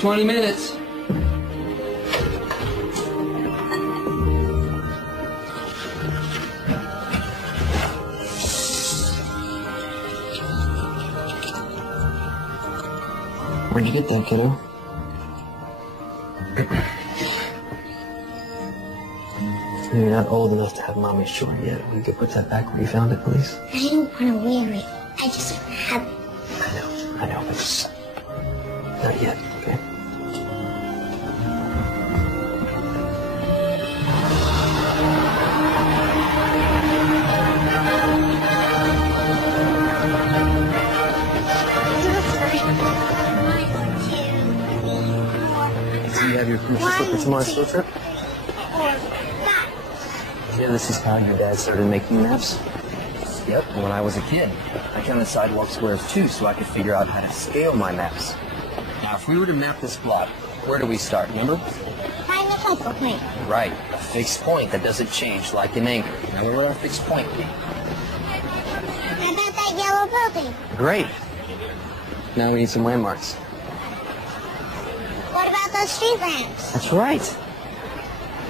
20 minutes. Where'd you get that, kiddo? You're not old enough to have mommy's short yet. You could put that back where you found it, please. I didn't want to wear it. I just have it. I know, but just not yet, okay? Do you have your proof slip for tomorrow's field trip? Yeah, this is how your dad started making maps? Yep, when I was a kid. I counted sidewalk squares too, so I could figure out how to scale my maps. Now, if we were to map this block, where do we start, remember? Find the focal point. Right, a fixed point that doesn't change like an anchor. Now, where would our fixed point be? How about that yellow building? Great. Now we need some landmarks. What about those street lamps? That's right.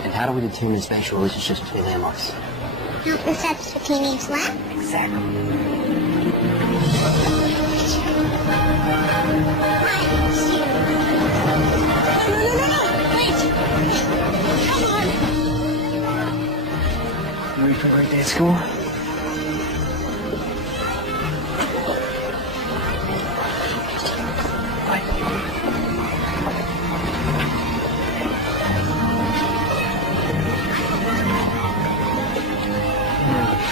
And how do we determine spatial relationships between landmarks? Not the steps between each lamp? Exactly. You ready for birthday at school?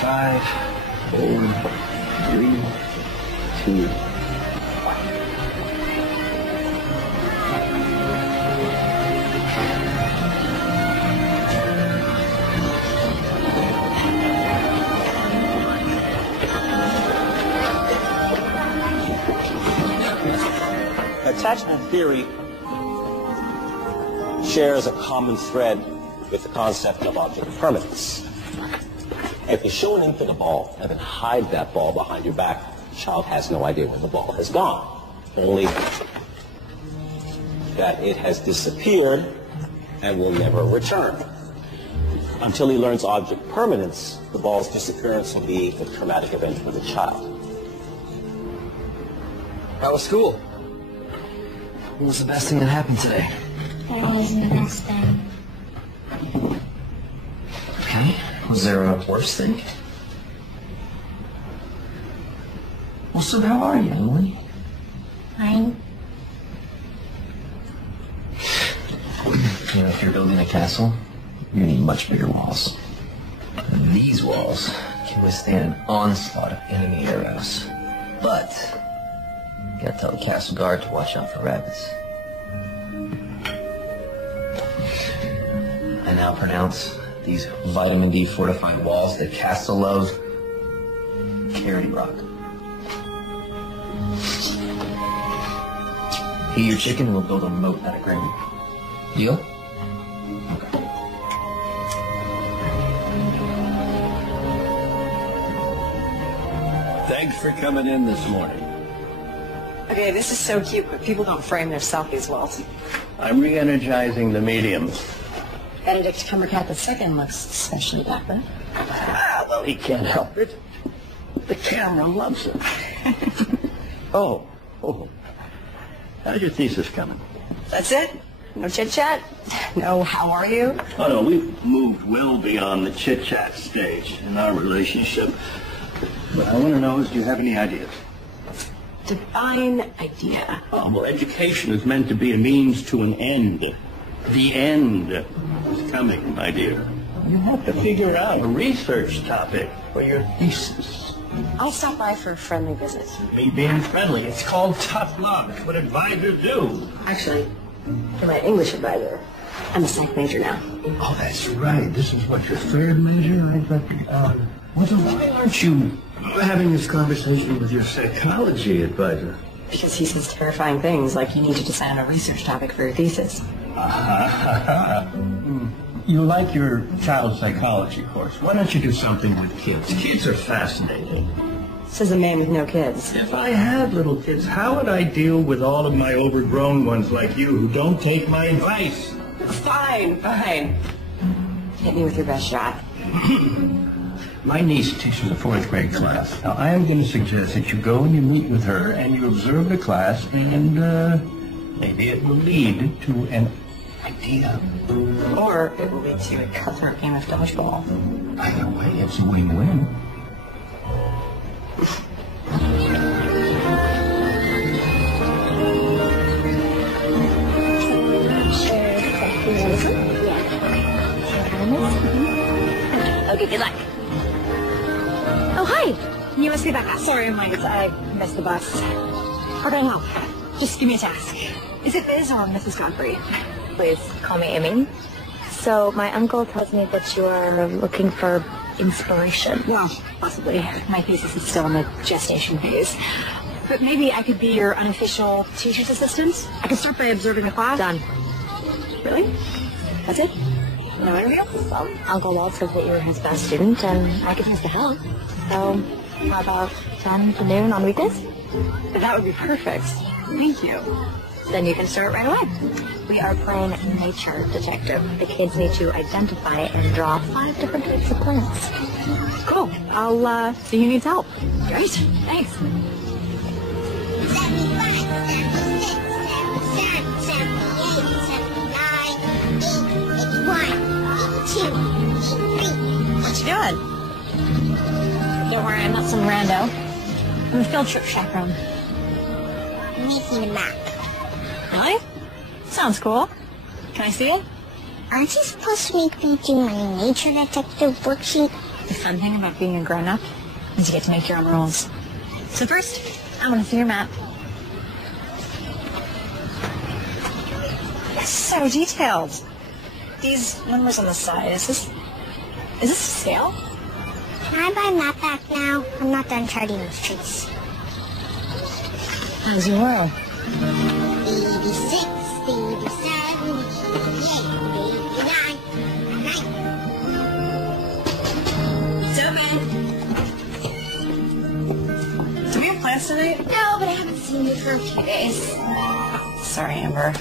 Five, 4, 3, 2, 1. Attachment theory shares a common thread with the concept of object permanence. If you show an infant a ball and then hide that ball behind your back, the child has no idea where the ball has gone, only that it has disappeared and will never return. Until he learns object permanence, the ball's disappearance will be a traumatic event for the child. How was school? What was the best thing that happened today? There wasn't the best thing. Okay. Was there a worse thing? Well, so how are you, Emily? Fine. You know, if you're building a castle, you need much bigger walls. These walls can withstand an onslaught of enemy arrows. But you gotta tell the castle guard to watch out for rabbits. I now pronounce these vitamin D fortified walls that Castle loves Carroty Rock. Eat your chicken, we'll build a moat out of gravy. Deal? Okay. Thanks for coming in this morning. Okay, this is so cute, but people don't frame their selfies well. I'm re-energizing the medium. Benedict Cumbercat II looks especially dapper. Ah, well, he can't help it. The camera loves it. Oh. How's your thesis coming? That's it? No chit-chat? No, how are you? Oh, no, we've moved well beyond the chit-chat stage in our relationship. What I want to know is, do you have any ideas? Divine idea. Oh, well, education is meant to be a means to an end. The end is coming, my dear. You have to figure out a research topic for your thesis. I'll stop by for a friendly visit. Me being friendly, it's called tough luck. What advisors do. Actually, for my English advisor, I'm a psych major now. Oh, that's right. This is what, your third major? Well, then why aren't you having this conversation with your psychology advisor? Because he says terrifying things like you need to decide on a research topic for your thesis. You like your child psychology course. Why don't you do something with kids? Kids are fascinated. Says a man with no kids. If I had little kids, how would I deal with all of my overgrown ones like you who don't take my advice? Fine. Hit me with your best shot. My niece teaches a 4th grade class. Now, I am going to suggest that you go and you meet with her and you observe the class and maybe it will lead to an idea. Or it will lead to a cutthroat game of dodgeball. Either way, it's a win-win. Okay, good luck. Oh, hi. You must be back. Sorry, I'm late. I missed the bus. How can I help? Just give me a task. Is it Biz or Mrs. Godfrey? Please call me Amy. So my uncle tells me that you are looking for inspiration. Well, possibly. My thesis is still in the gestation phase. But maybe I could be your unofficial teacher's assistant. I could start by observing the class. Done. Really? That's it? No interview? Well, Uncle Walt says that you're his best student, and I could use the help. So how about 10 to noon on weekdays? That would be perfect. Thank you. Then you can start right away. We are playing nature detective. The kids need to identify and draw 5 different types of plants. Cool. I'll see who needs help. Great. Thanks. 82, 83. What you doing? Don't worry, I'm not some rando. I'm a field trip chaperone. Making a map. Really? Sounds cool. Can I see it? Aren't you supposed to make me do my nature detective worksheet? The fun thing about being a grown-up is you get to make your own rules. So first, I want to see your map. It's so detailed. These numbers on the side, is this a scale? Can I buy a map back now? I'm not done charting these trees. As you will. 86, 87, 88, 89, 90. It's open. Do we have plans tonight? No, but I haven't seen you for a few days. Sorry, Amber.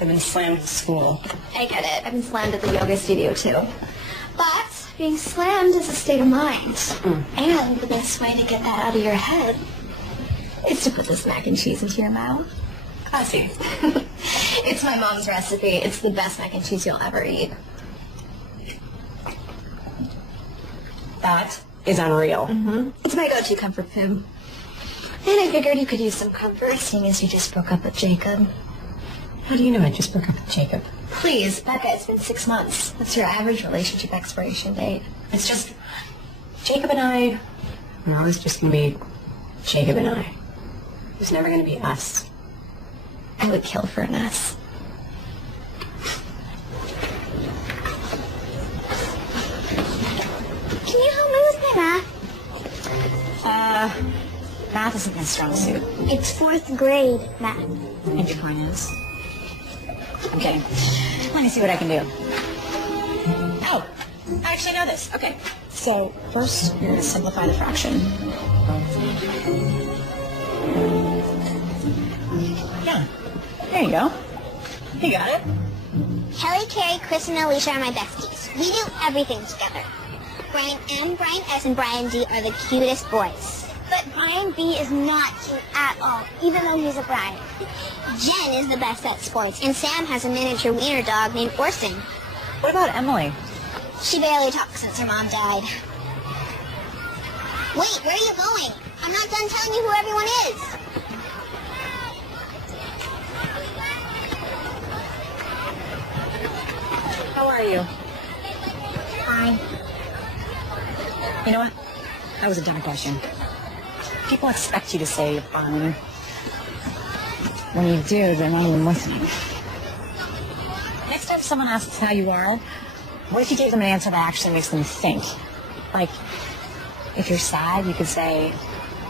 I've been slammed at school. I get it. I've been slammed at the yoga studio, too. But being slammed is a state of mind. And the best way to get that out of your head is to put this mac and cheese into your mouth. Classy. It's my mom's recipe. It's the best mac and cheese you'll ever eat. That is unreal. It's my go-to comfort food. And I figured you could use some comfort, seeing as you just broke up with Jacob. How do you know I just broke up with Jacob? Please, Becca, it's been 6 months. That's your average relationship expiration date. It's just Jacob and I are always just going to be Jacob and I. It's never going to be us. I would kill for an S. Can you help me with my math? Math isn't my strong suit. It's 4th grade math. And your point is? I'm kidding. Let me see what I can do. Oh, I actually know this. Okay. So first, you're going to simplify the fraction. Yeah. There you go. You got it. Kelly, Carrie, Chris, and Alicia are my besties. We do everything together. Brian M, Brian S, and Brian D are the cutest boys. But Brian B is not cute at all, even though he's a Brian. Jen is the best at sports, and Sam has a miniature wiener dog named Orson. What about Emily? She barely talks since her mom died. Wait, where are you going? I'm not done telling you who everyone is. How are you? Fine. You know what? That was a dumb question. People expect you to say you're fine. When you do, they're not even listening. Next time someone asks how you are, what if you gave them an answer that actually makes them think? Like, if you're sad, you could say,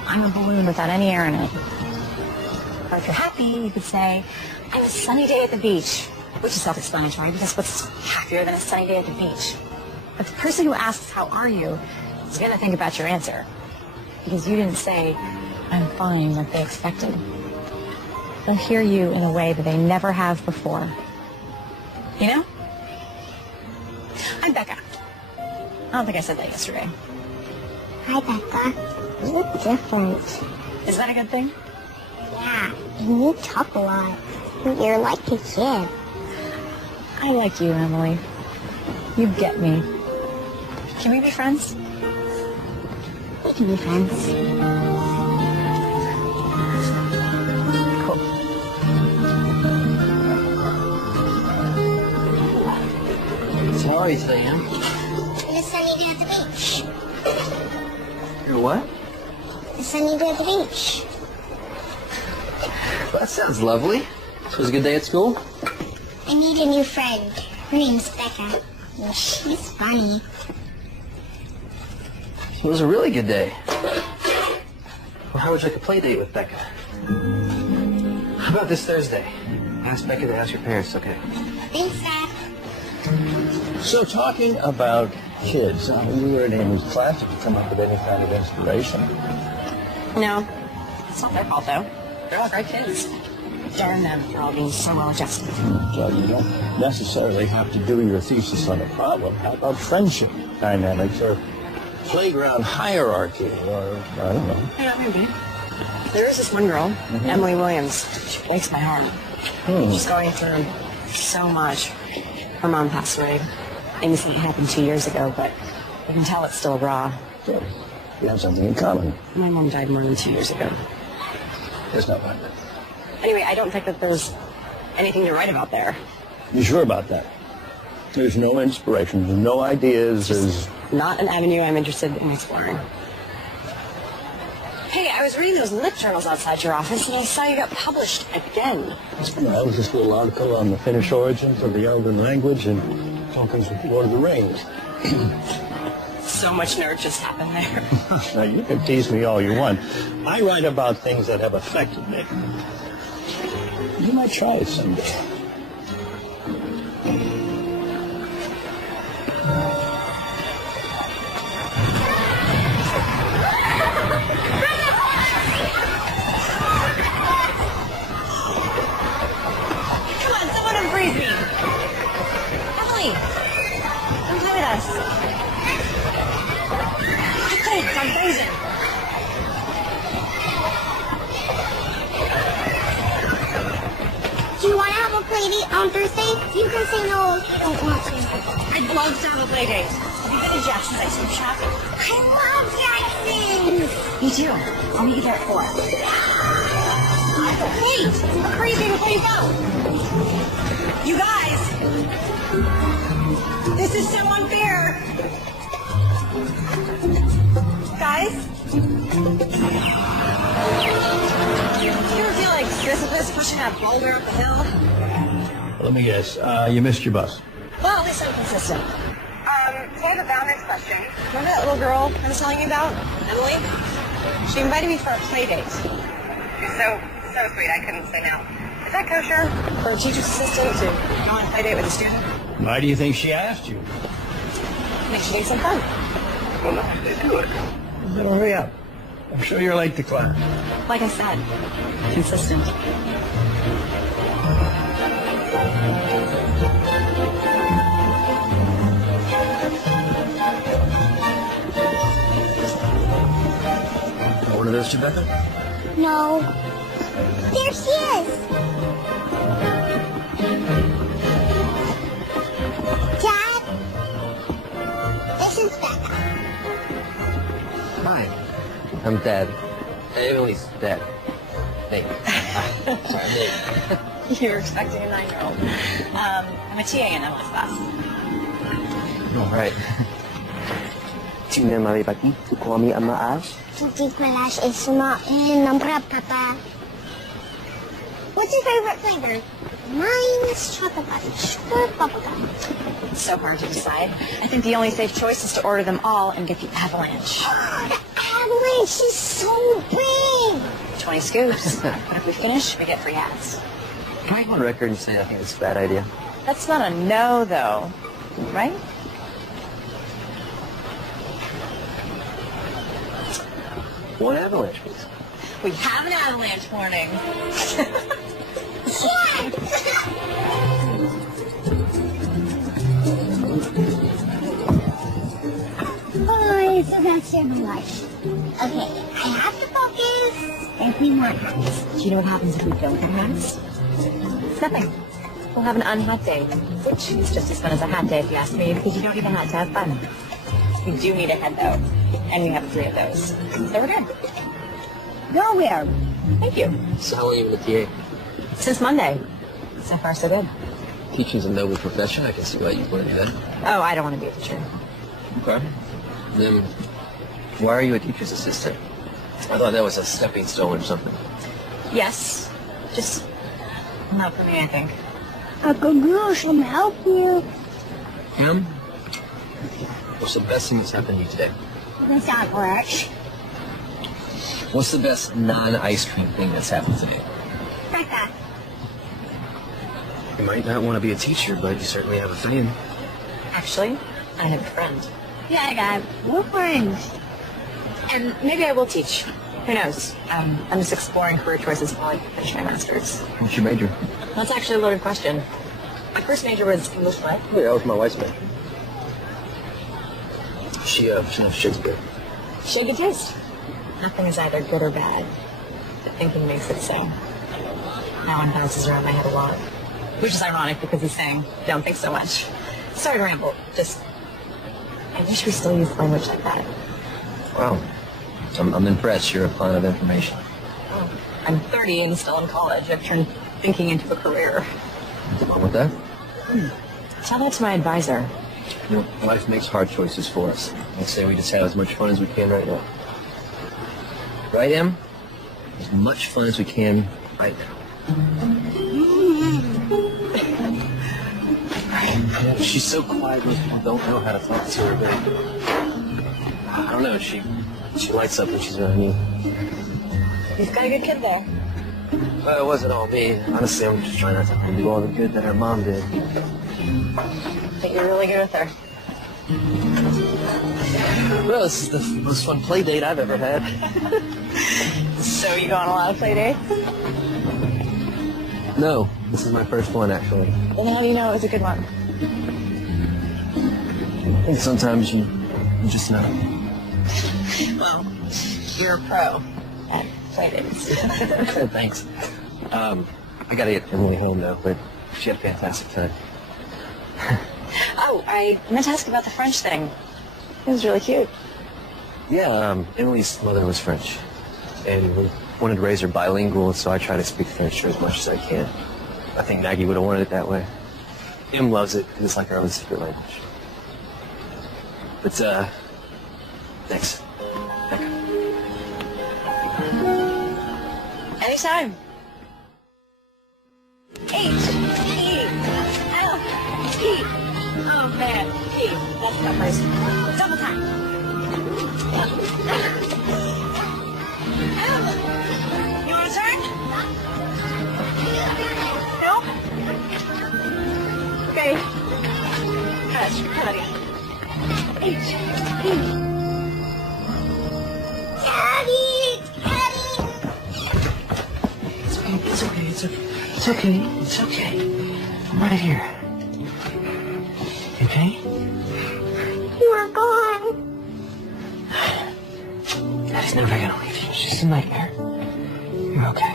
I'm a balloon without any air in it. Or if you're happy, you could say, I'm a sunny day at the beach. Which is self-explanatory, because what's happier than a sunny day at the beach? But the person who asks, how are you, is going to think about your answer. because you didn't say, I'm fine, like they expected. They'll hear you in a way that they never have before. You know? I'm Becca. I don't think I said that yesterday. Hi, Becca. You look different. Is that a good thing? Yeah, and you talk a lot. You're like a kid. I like you, Emily. You get me. Can we be friends? We can be friends. Cool. So how are you today, Em? It's a sunny day at the beach. You're what? A sunny day at the beach. Well, that sounds lovely. So it was a good day at school? I need a new friend. Her name's Becca. And she's funny. It was a really good day. Well, how would you like a play date with Becca? How about this Thursday? Ask Becca to ask your parents, okay? Thanks, Dad. So talking about kids, you were in Amy's class. Did you come up with any kind of inspiration? No. It's not their fault, though. They're all great kids. Darn them for all being so well adjusted. Well, you don't necessarily have to do your thesis on a problem. How about friendship dynamics or playground hierarchy or, I don't know. Yeah, maybe. There is this one girl, Emily Williams. She breaks my heart. She's going through so much. Her mom passed away. Things that happened 2 years ago, but you can tell it's still raw. So, we have something in common. My mom died more than 2 years ago. There's not like that. Anyway, I don't think that there's anything to write about there. You sure about that? There's no inspiration, there's no ideas, there's... Not an avenue I'm interested in exploring. Hey, I was reading those lit journals outside your office, and I saw you got published again. That was this little article on the Finnish origins of the Elven language and tokens with Lord of the Rings. So much nerd just happened there. Now, you can tease me all you want. I write about things that have affected me. You might try it someday. Come on, someone unfreeze me. Emily, come play with us. Quick, I'm freezing. Do you want to have a play date on Thursday? You can say no if you don't want to. I'd love to have a play date. Have you been to Jackson's ice cream shop? I love Jackson! Me too. I'll meet you there at 4. Wait! Freeze me before you go! You guys! This is so unfair! Guys? You ever feel like Sisyphus pushing that boulder up the hill? Let me guess. You missed your bus. Well, at least I'm consistent. So I have a boundaries question. Remember that little girl I was telling you about? Emily? She invited me for a play date. So sweet, I couldn't say no. Is that kosher? For a teacher's assistant to go on a play date with a student? Why do you think she asked you? Makes you think some fun. Well, no, they do it. Better hurry up. I'm sure you're late to class. Like I said, consistent. One of those, Rebecca? No. There she is! Dad? This is Becca. Hi. I'm Dad. Emily's Dad. Nate. Sorry, Nate. You're expecting a 9-year-old. I'm a TA in Emily's class. All right. Sino malipati? Kukuha ang maas? Hindi malash is sumain ng papa. What's your favorite flavor? Mine is chocolate fudge or bubblegum. It's so hard to decide. I think the only safe choice is to order them all and get the avalanche. The avalanche is so big! 20 scoops. But if we finish, we get free ads. Can I go on record and say I think it's a bad idea? That's not a no, though, right? One avalanche, please. We have an avalanche warning. Hi, so that's your life. Okay, I have to focus. If we want hats. Do you know what happens if we don't have hats? It's nothing. We'll have an unhat day, which is just as fun as a hat day if you ask me, because you don't need a hat to have fun. We do need a head, though, and we have 3 of those. So we're good. Go where? Thank you. So how long have you been a TA? Since Monday. So far, so good. Teaching's a noble profession. I can see why you want to do that. Oh, I don't want to be a teacher. Okay. Then why are you a teacher's assistant? I thought that was a stepping stone or something. Yes. Just not for me, I think. Uncle Goose, let me help you. Em? What's the best thing that's happened to you today? That's not works. What's the best non-ice cream thing that's happened today? Like that. You might not want to be a teacher, but you certainly have a fan. Actually, I have a friend. Yeah, I got we're friends. And maybe I will teach. Who knows? I'm just exploring career choices while I finish my master's. What's your major? That's actually a loaded question. My first major was English lit. Yeah, that was my wife's major. She loves Shakespeare. She had good taste. Nothing is either good or bad. But thinking makes it so. That one bounces around my head a lot. Which is ironic because he's saying, don't think so much. Sorry to ramble. Just, I wish we still used language like that. Wow. I'm impressed. You're a font of information. Oh, I'm 30 and still in college. I've turned thinking into a career. What's wrong with that? Tell that to my advisor. You know, life makes hard choices for us. I say we just have as much fun as we can right now. Right, Em? As much fun as we can right now. Yeah, she's so quiet, most people don't know how to talk to her, but I don't know, she lights up when she's around me. You've got a good kid there. Well, it wasn't all me. Honestly, I'm just trying not to do all the good that her mom did. But you're really good with her. Well, this is the most fun play date I've ever had. So you go on a lot of play dates? No, this is my first one, actually. Then how do you know it was a good one? I think sometimes you just know. Well, you're a pro at play dates. Thanks. I gotta get Emily home now, but she had a fantastic time. Oh, I meant to ask about the French thing. It was really cute. Yeah, Emily's mother was French, and we wanted to raise her bilingual, so I try to speak French to her as much as I can. I think Maggie would have wanted it that way. Em loves it, because it's like our own secret language. But, thanks. Becca. Anytime. H-E-L-P. Oh, man. P. That's numbers. Double time. You want to turn? No? Okay. Try that again. H-E. Daddy! Daddy! It's okay. It's okay. I'm right here. You okay? You are gone. Daddy's never gonna leave you. It's just a nightmare. You're okay.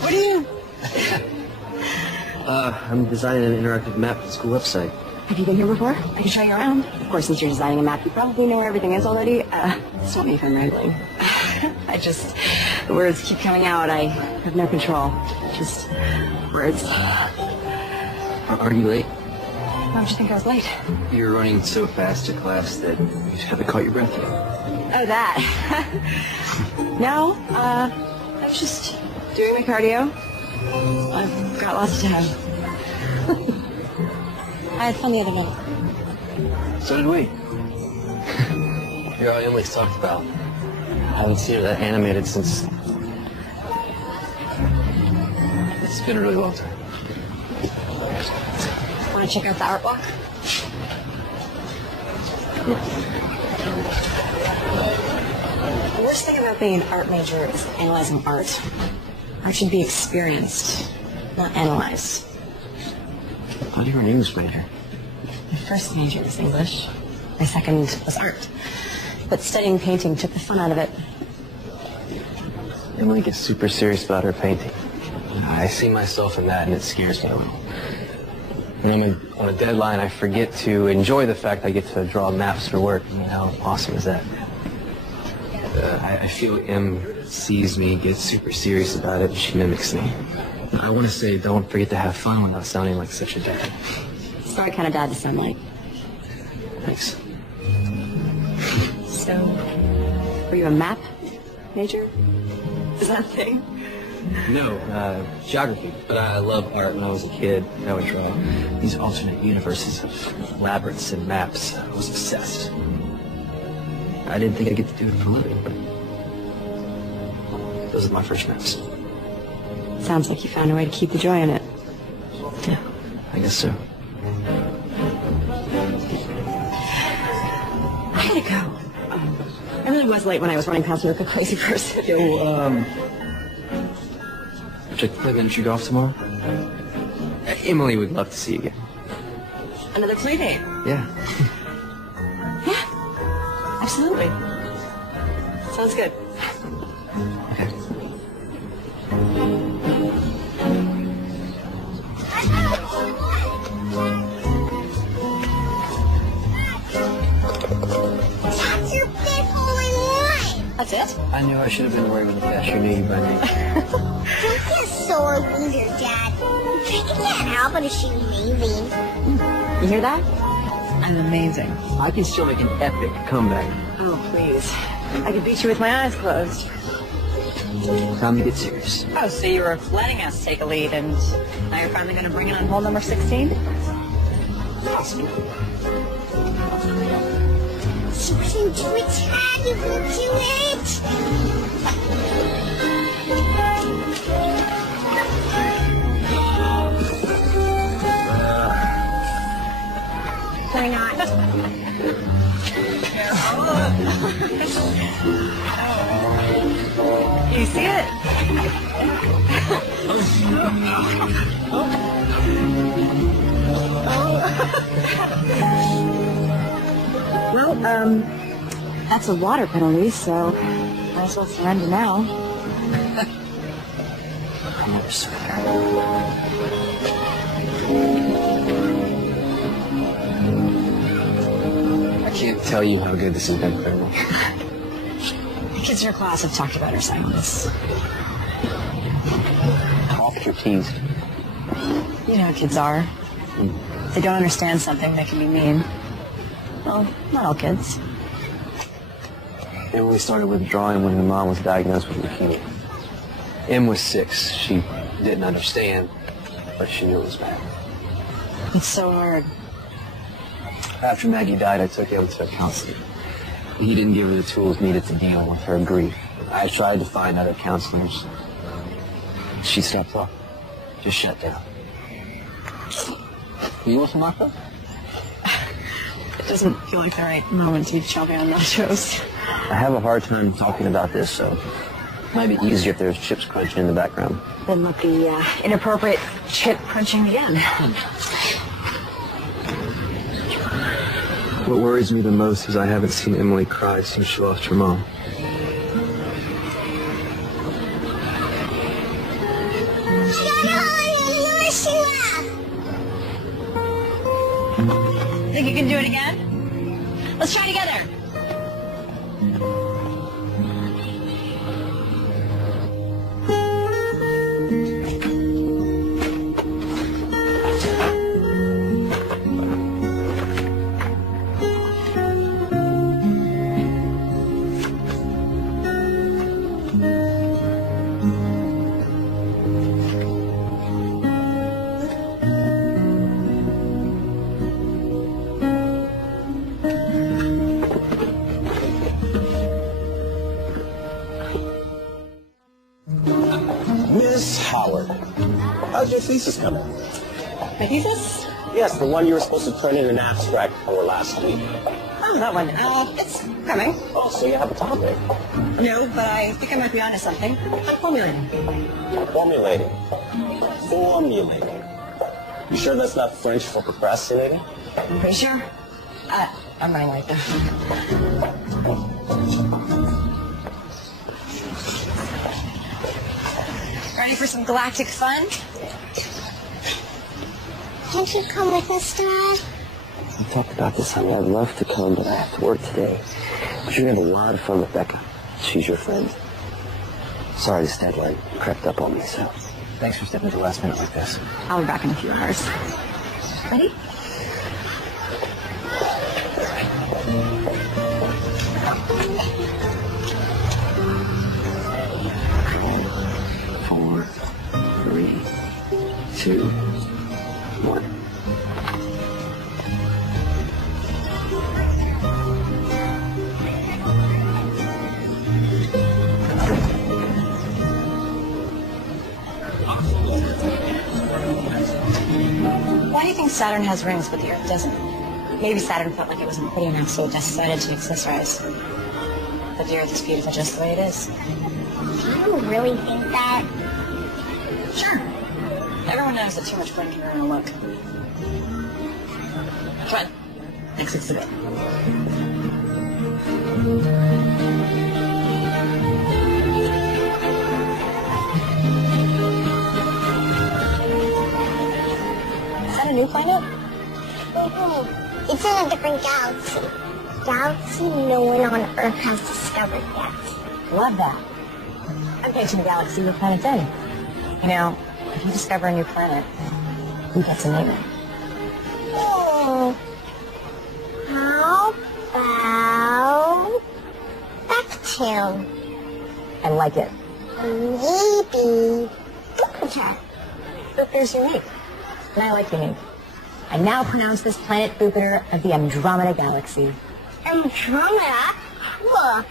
What are you? I'm designing an interactive map for the school website. Have you been here before? I can show you around. Of course, since you're designing a map, you probably know where everything is already. Stop me if I'm rambling. The words keep coming out. I have no control. Just words. Are you late? Why would you think I was late? You were running so fast to class that you just haven't caught your breath yet. Oh, that. No, I was just doing my cardio. I've got lots of time. I had fun the other night. So did we. You're all Emily's talked about. I haven't seen her that animated since... It's been a really long time. Want to check out the art walk? The worst thing about being an art major is analyzing art. Art should be experienced, not analyzed. How do you an English major? My first major was English. My second was art. But studying painting took the fun out of it. Emily gets super serious about her painting. I see myself in that, and it scares me a little. When I'm on a deadline, I forget to enjoy the fact I get to draw maps for work. I mean, how awesome is that? I feel Em sees me, gets super serious about it, and she mimics me. I want to say don't forget to have fun without sounding like such a dad. Sorry kind of dad to sound like. Thanks. So, were you a map major? Is that a thing? No, geography. But I love art. When I was a kid, I would draw these alternate universes of labyrinths and maps. I was obsessed. I didn't think I'd get to do it for a living, but those are my first maps. Sounds like you found a way to keep the joy in it. Yeah, I guess so. I gotta go. I really was late when I was running past you like a crazy person. Yo, would you like to play miniature golf tomorrow? Emily would love to see you again. Another play date? Yeah. Yeah, absolutely. Sounds good. Okay. That's your big hole-in-one. That's it? I knew I should have been worried with the faster knew you by me. Don't be a sore loser, Dad. You can't help it if she's amazing. You hear that? I'm amazing. I can still make an epic comeback. Oh, please. I could beat you with my eyes closed. Time to get serious. Oh, so you were letting us take a lead, and now you're finally going to bring it on hole number 16? Susan, do it, Dad. You will do it. Why not? You see it? Well, that's a water penalty, so might as well surrender now. I never surrender. I can't tell you how good this has been for me. The kids in your class have talked about our silence. Off your teased. You know how kids are. If they don't understand something, they can be mean. Well, not all kids. Emily started withdrawing when her mom was diagnosed with leukemia. Em was 6. She didn't understand, but she knew it was bad. It's so hard. After Maggie died, I took Em to a counselor. He didn't give her the tools needed to deal with her grief. I tried to find other counselors. She stopped talking. Just shut down. You want some nachos? It doesn't feel like the right moment to be chomping on nachos. I have a hard time talking about this, so it might be easier if there's chips crunching in the background. Then let the inappropriate chip crunching begin. What worries me the most is I haven't seen Emily cry since she lost her mom. Think you can do it again? Let's try together. How'd your thesis come in? My thesis? Yes, the one you were supposed to turn in an abstract for last week. Oh, that one. It's coming. Oh, so you have a topic. No, but I think I might be onto something. I'm formulating. Formulating. Formulating. You sure that's not French for procrastinating? I'm pretty sure. I'm running late though. Ready for some galactic fun? Can't you come with us, Dad? We talked about this, honey. I'd love to come, but I have to work today. But you're going to have a lot of fun with Becca. She's your friend. Sorry this deadline crept up on me, so. Thanks for stepping at the last minute like this. I'll be back in a few hours. Ready? Four, three, two, one. Why do you think Saturn has rings but the Earth doesn't? Maybe Saturn felt like it wasn't pretty enough, so it decided to accessorize. But the Earth is beautiful just the way it is. Do you really think that? Sure. Everyone knows that too much fun can ruin a look. Come on. Next exhibit. Is that a new planet? It's in a different galaxy. Galaxy no one on Earth has discovered yet. Love that. I'm painting the galaxy your planet's in. You know, if you discover a new planet, who gets a name? How about Neptune? I like it. Maybe Jupiter. Jupiter's unique. And I like unique. I now pronounce this planet Jupiter of the Andromeda Galaxy. Andromeda? Cool.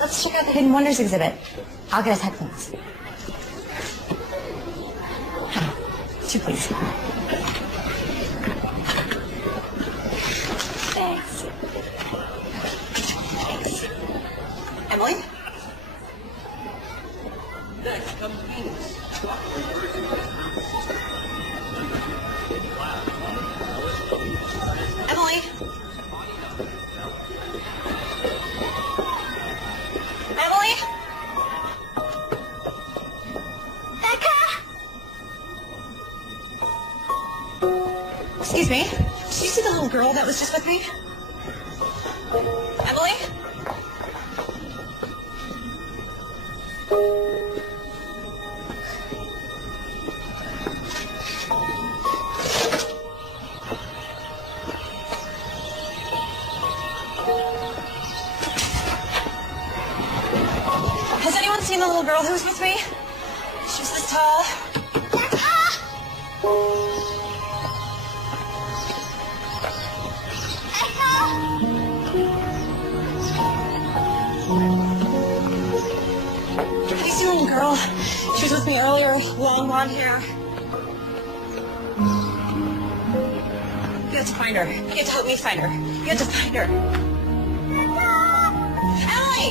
Let's check out the Hidden Wonders exhibit. I'll get us headphones. Two, please. Thanks. Emily? Emily? Emily? Becca? Excuse me. Did you see the little girl that was just with me? Emily? Has anyone seen the little girl who was with me? She was this tall. Have you seen the little girl? She was with me earlier, long blonde hair. You have to find her. You have to help me find her. You have to find her. Emily!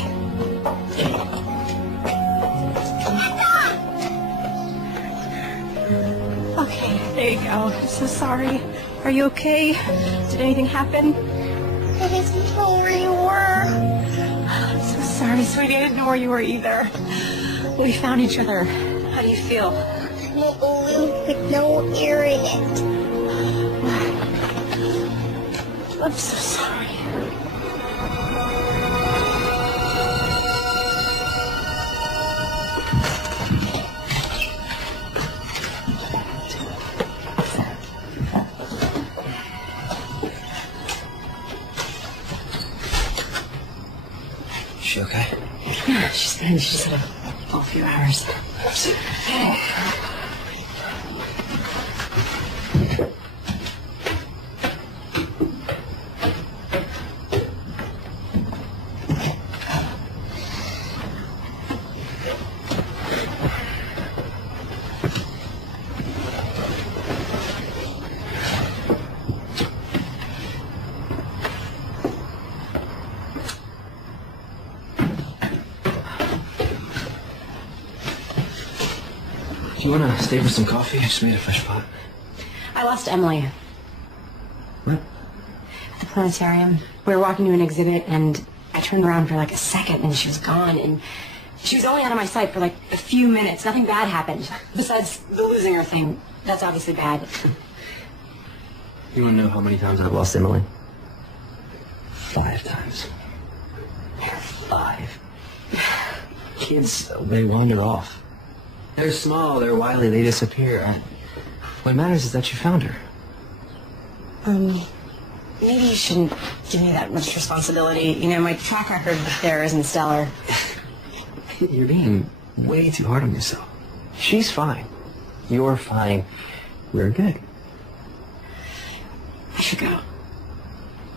Okay, there you go. I'm so sorry. Are you okay? Did anything happen? I didn't know where you were. I'm so sorry, sweetie. I didn't know where you were either. We found each other. How do you feel? I'm a balloon with no air in it. I'm so sorry. She okay? Yeah, she's fine. She's had a few hours. You want to stay for some coffee? I just made a fresh pot. I lost Emily. What? At the planetarium. We were walking to an exhibit, and I turned around for like a second, and she was gone, and she was only out of my sight for like a few minutes. Nothing bad happened. Besides the losing her thing. That's obviously bad. You want to know how many times I've lost Emily? 5 times. 5. Kids, they wander off. They're small, they're wily, they disappear. What matters is that you found her. Maybe you shouldn't give me that much responsibility. You know, my track record there isn't stellar. You're being way too hard on yourself. She's fine. You're fine. We're good. I should go.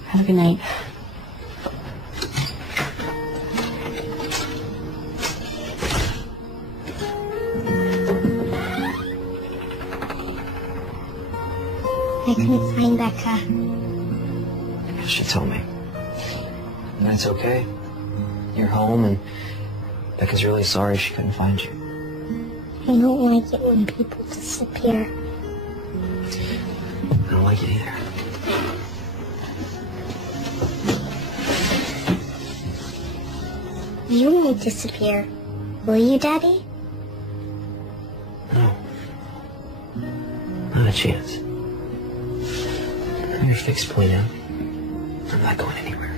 Have a good night. I couldn't find Becca. She told me. And that's okay. You're home, and Becca's really sorry she couldn't find you. I don't like it when people disappear. I don't like it either. You won't disappear, will you, Daddy? No. Not a chance. You're a fixed point out. I'm not going anywhere.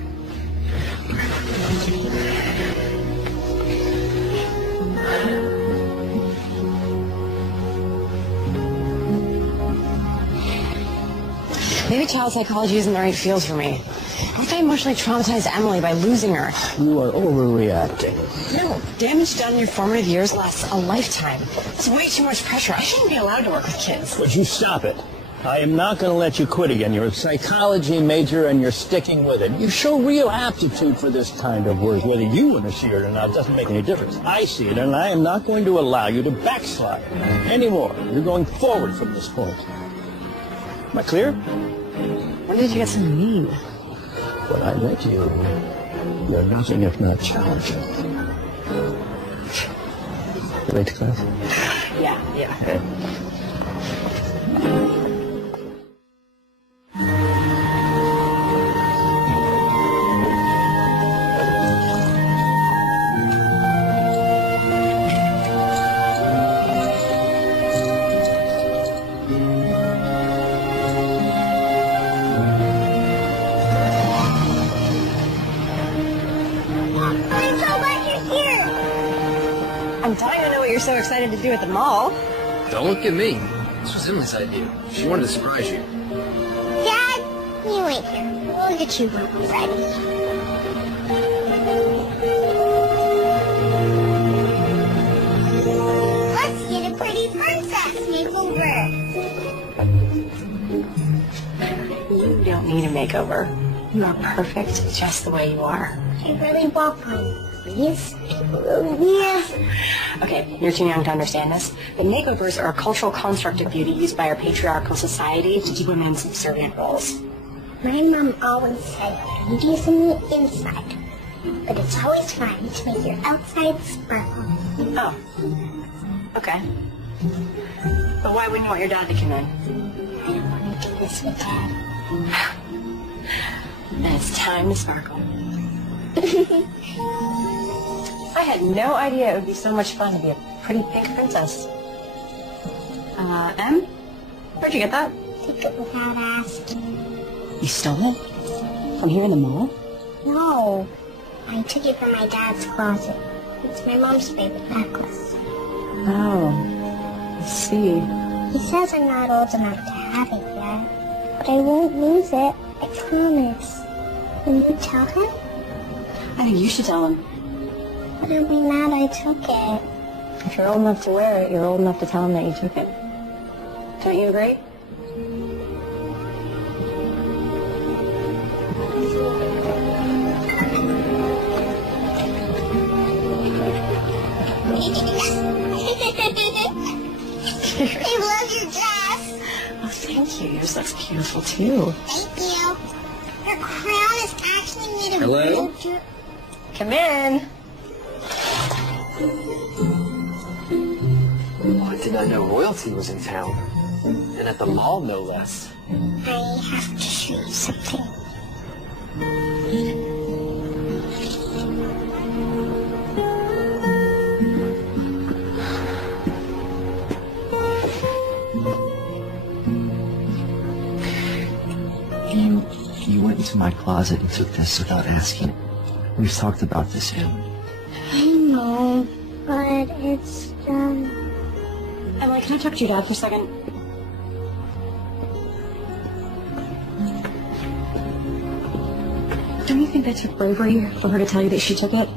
Maybe child psychology isn't the right field for me. What if I emotionally traumatized Emily by losing her? You are overreacting. No, damage done in your formative years lasts a lifetime. That's way too much pressure. I shouldn't be allowed to work with kids. Would you stop it? I am not going to let you quit again. You're a psychology major and you're sticking with it. You show real aptitude for this kind of work. Whether you want to see it or not doesn't make any difference. I see it, and I am not going to allow you to backslide anymore. You're going forward from this point. Am I clear? When did you get so mean? When I met you, you're nothing if not challenging. You late to class? Yeah. I'm dying to know what you're so excited to do at the mall. Don't look at me. This was Emily's idea. She wanted to surprise you. Dad, you wait here. We'll get you when we're ready. Let's get a pretty princess makeover. You don't need a makeover. You are perfect just the way you are. I really want one. Please? Yes. Okay, you're too young to understand this, but makeovers are a cultural construct of beauty used by our patriarchal society to keep women in subservient roles. My mom always said beauty is in the inside, but it's always fine to make your outside sparkle. Oh. Okay. But why wouldn't you want your dad to come in? I don't want to do this with Dad. Then it's time to sparkle. I had no idea it would be so much fun to be a pretty pink princess. Em? Where'd you get that? Take it without asking. You stole it? From here in the mall? No. I took it from my dad's closet. It's my mom's favorite necklace. Oh. I see. He says I'm not old enough to have it yet. But I won't lose it. I promise. Will you tell him? I think you should tell him. But I'll be mad I took it. If you're old enough to wear it, you're old enough to tell him that you took it. Don't you agree? I love your dress. Oh, thank you. Yours looks beautiful, too. Thank you. Your crown is actually made of Hello? real jewelry. Come in. What did did not know royalty was in town. And at the mall, no less. I have to show you something. You went into my closet and took this without asking. We've talked about this, Em. I know, but it's done. Emily, can I talk to your dad for a second? Don't you think that took bravery for her to tell you that she took it?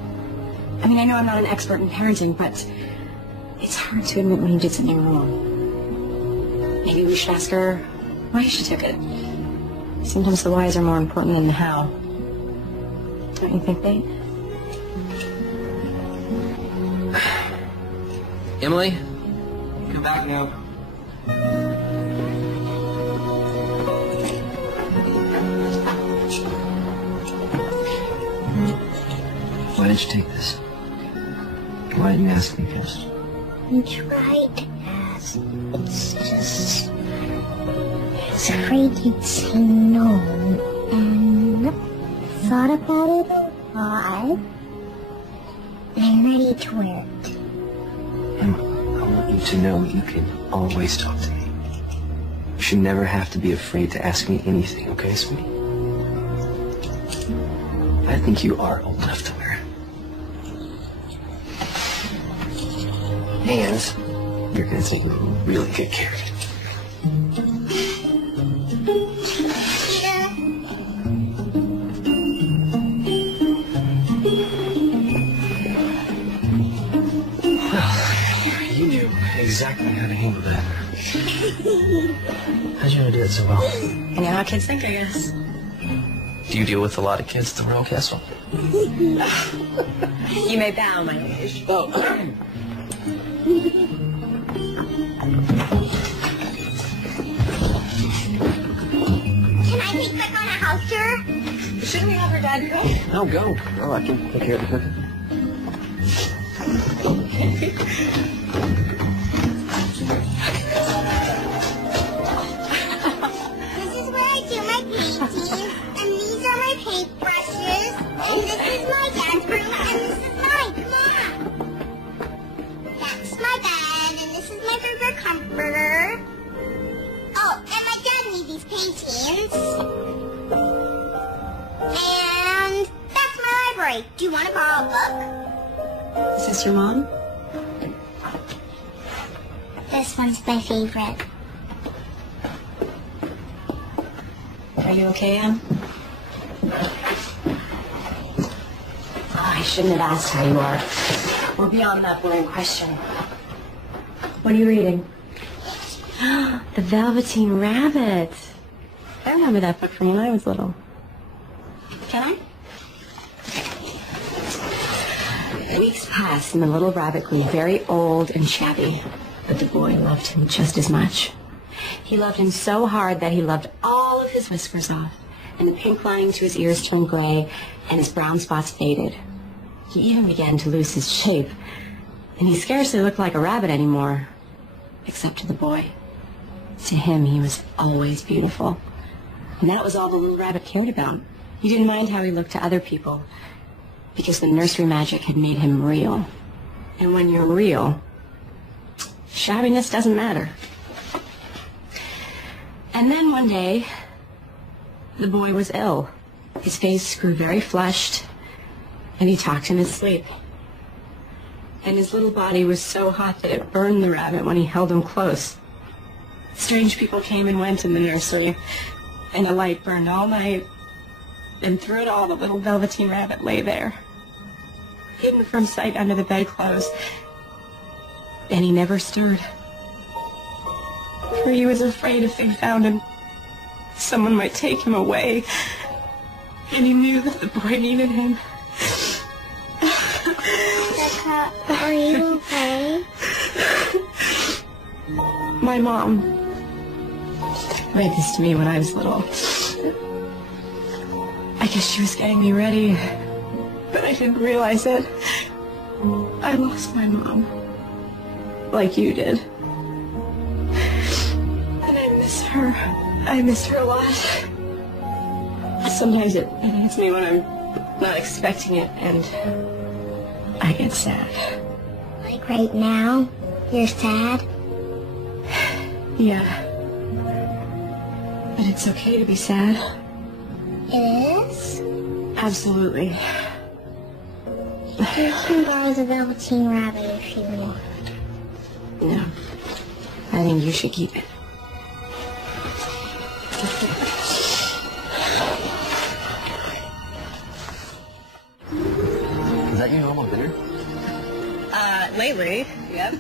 I mean, I know I'm not an expert in parenting, but it's hard to admit when you did something wrong. Maybe we should ask her why she took it. Sometimes the whys are more important than the how. Don't you think, babe? Emily, come back now. Why did you take this? Why didn't you ask me first? I tried to ask. It's just... I was afraid you'd say no. And thought about it a lot. And I'm ready to wear it. And I want you to know you can always talk to me. You should never have to be afraid to ask me anything, okay, sweetie? I think you are old enough to wear it. And you're going to take really good care of it. You knew exactly how to handle that. How'd you know to do it so well? I know how kids think, I guess. Do you deal with a lot of kids at the Royal Castle? You may bow, my liege. Oh. Can I take back on a house tour? Shouldn't we have her dad go? No, go. Oh, I can take care of the cooking. This is where I do my painting, and these are my paintbrushes, and this is my dad's room, and this is mine. Come on. That's my bed, and this is my favorite comforter. Oh, and my dad made these paintings. And that's my library. Do you want to borrow a book? Is this your mom? This one's my favorite. Are you okay, Em? Oh, I shouldn't have asked how you are. We're beyond that boring question. What are you reading? The Velveteen Rabbit. I remember that book from when I was little. Can I? Weeks passed and the little rabbit grew very old and shabby, but the boy loved him just as much. He loved him so hard that he loved all of his whiskers off, and the pink lining to his ears turned gray, and his brown spots faded. He even began to lose his shape, and he scarcely looked like a rabbit anymore, except to the boy. To him, he was always beautiful, and that was all the little rabbit cared about. He didn't mind how he looked to other people, because the nursery magic had made him real. And when you're real, shabbiness doesn't matter. And then one day, the boy was ill. His face grew very flushed, and he talked in his sleep. And his little body was so hot that it burned the rabbit when he held him close. Strange people came and went in the nursery, and a light burned all night, and through it all the little Velveteen Rabbit lay there, hidden from sight under the bedclothes, and he never stirred. For he was afraid if they found him, someone might take him away, and he knew that the boy needed him. Becca, are you okay? My mom made this to me when I was little. I guess she was getting me ready, but I didn't realize it. I lost my mom, like you did. her. I miss her a lot. Sometimes it hits me when I'm not expecting it, and I get sad. Like right now? You're sad? Yeah. But it's okay to be sad. It is? Absolutely. You can borrow the Velveteen Rabbit if you want. No. I think you should keep it. Is that your normal dinner? Lately, yep.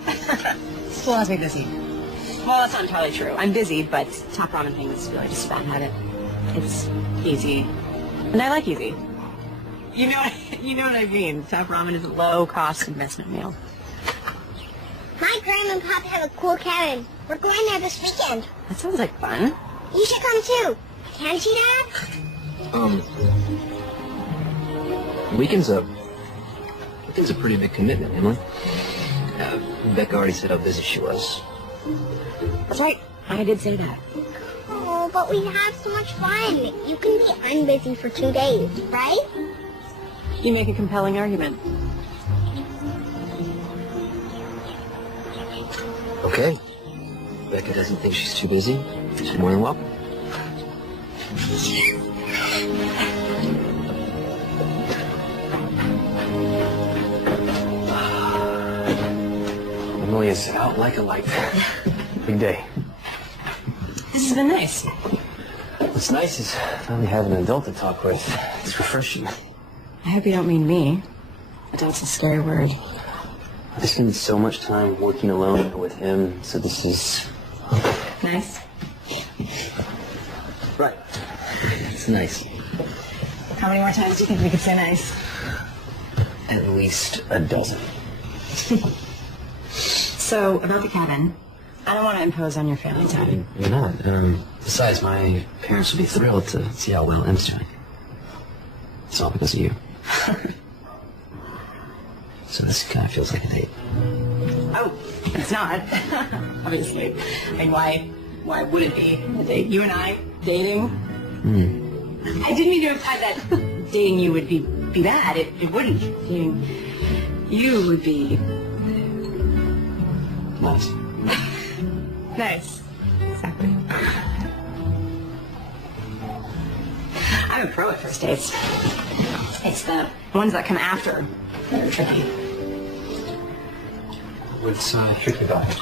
School has me busy. Well, that's not entirely true. I'm busy, but top ramen thing is really just a bad habit. It's easy. And I like easy. You know what I mean. Top ramen is a low-cost investment meal. My grandma and papa have a cool cabin. We're going there this weekend. That sounds like fun. You should come too. Can't you, Dad? Weekend's a pretty big commitment, Emily. Becca already said how busy she was. That's right. I did say that. Oh, but we have so much fun. You can be unbusy for 2 days, right? You make a compelling argument. Okay. Becca doesn't think she's too busy. She's more than welcome. Emily is out like a light. Big day. This has been nice. What's nice is finally having an adult to talk with. It's refreshing. I hope you don't mean me. Adult's a scary word. I spend so much time working alone with him, so this is... Nice. Right. It's nice. How many more times do you think we could say nice? At least a dozen. So, about the cabin, I don't want to impose on your family time. You're not. Besides, my parents would be thrilled to see how well Em's doing. It's all because of you. So this kind of feels like a date. Oh, it's not. Obviously. I mean, why would it be a date? You and I dating? I didn't mean to imply that dating you would be bad. It wouldn't. Dating you would be... Nice. Nice. Exactly. I'm a pro at first dates. It's the ones that come after that are tricky. What's tricky about it?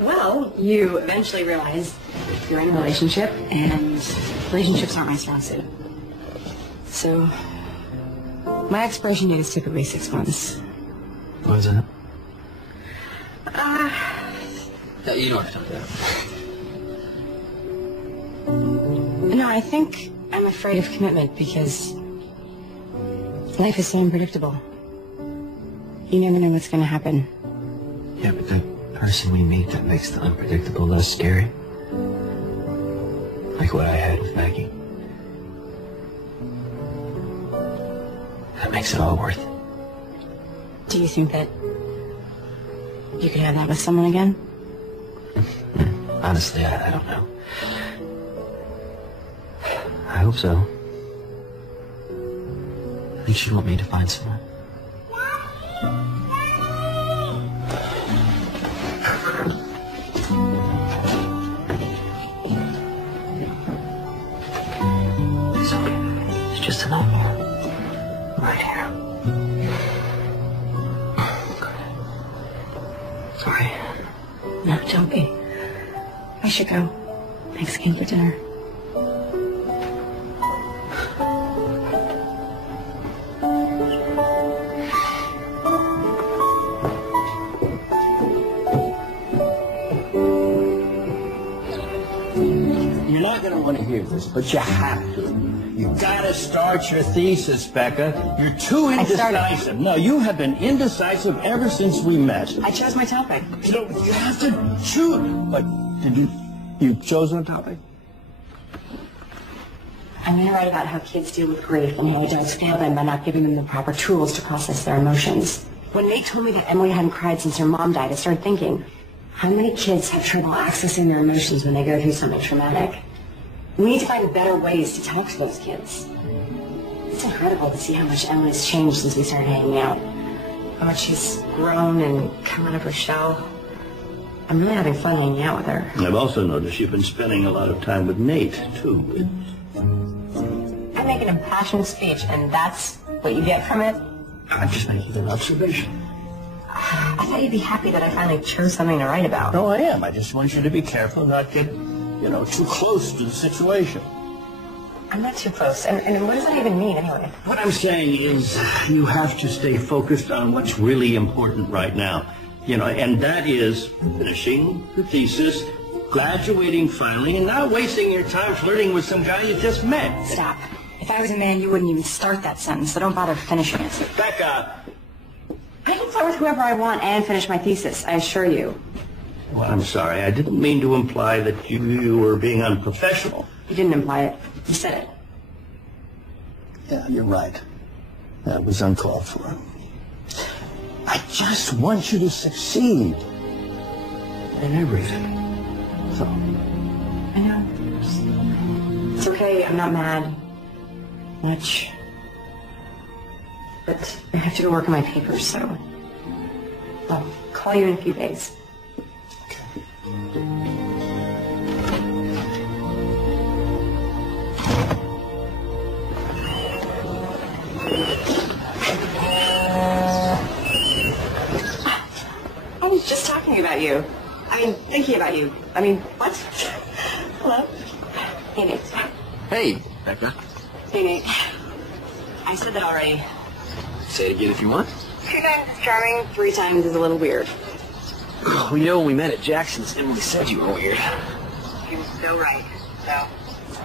Well, you eventually realize you're in a relationship, and relationships aren't my strong suit. So, my expiration date is typically 6 months. What is that? You know what I'm talking about. No, I think I'm afraid of commitment because life is so unpredictable. You never know what's going to happen. Yeah, but the person we meet that makes the unpredictable less scary. Like what I had with Maggie. That makes it all worth it. Do you think that you could have that with someone again? Honestly, I don't know. I hope so. I think she'd want me to find someone. It's just a nightmare. Right here. Sorry. No, don't be. I should go. Thanks again for dinner. You're not going to want to hear this, but you have to. You gotta start your thesis, Becca. You're too indecisive. No, you have been indecisive ever since we met. I chose my topic. So you have to choose. But did you chose a topic? I'm going to write about how kids deal with grief and how adults fail them by not giving them the proper tools to process their emotions. When Nate told me that Emily hadn't cried since her mom died, I started thinking, How many kids have trouble accessing their emotions when they go through something traumatic? We need to find better ways to talk to those kids. It's incredible to see how much Emily's changed since we started hanging out. How much she's grown and come out of her shell. I'm really having fun hanging out with her. I've also noticed you've been spending a lot of time with Nate, too. I make an impassioned speech, and that's what you get from it? I'm just making an observation. I thought you'd be happy that I finally chose something to write about. No, I am. I just want you to be careful not get, too close to the situation. I'm not too close. And what does that even mean, anyway? What I'm saying is you have to stay focused on what's really important right now. And that is finishing the thesis, graduating finally, and not wasting your time flirting with some guy you just met. Stop. If I was a man, you wouldn't even start that sentence, so don't bother finishing it. Becca! I can flirt with whoever I want and finish my thesis, I assure you. Well, I'm sorry. I didn't mean to imply that you were being unprofessional. You didn't imply it. You said it. Yeah, you're right. That was uncalled for. I just want you to succeed in everything. So. I know. It's okay. I'm not mad. Much. But I have to go work on my papers, so I'll call you in a few days. I was just talking about you. Thinking about you. What? Hello? Hey, Nate. Hey, Becca. Hey, Nate. I said that already. Say it again if you want. 2 times charming, 3 times is a little weird. We know when we met at Jackson's, Emily said you were weird. He was so right. So,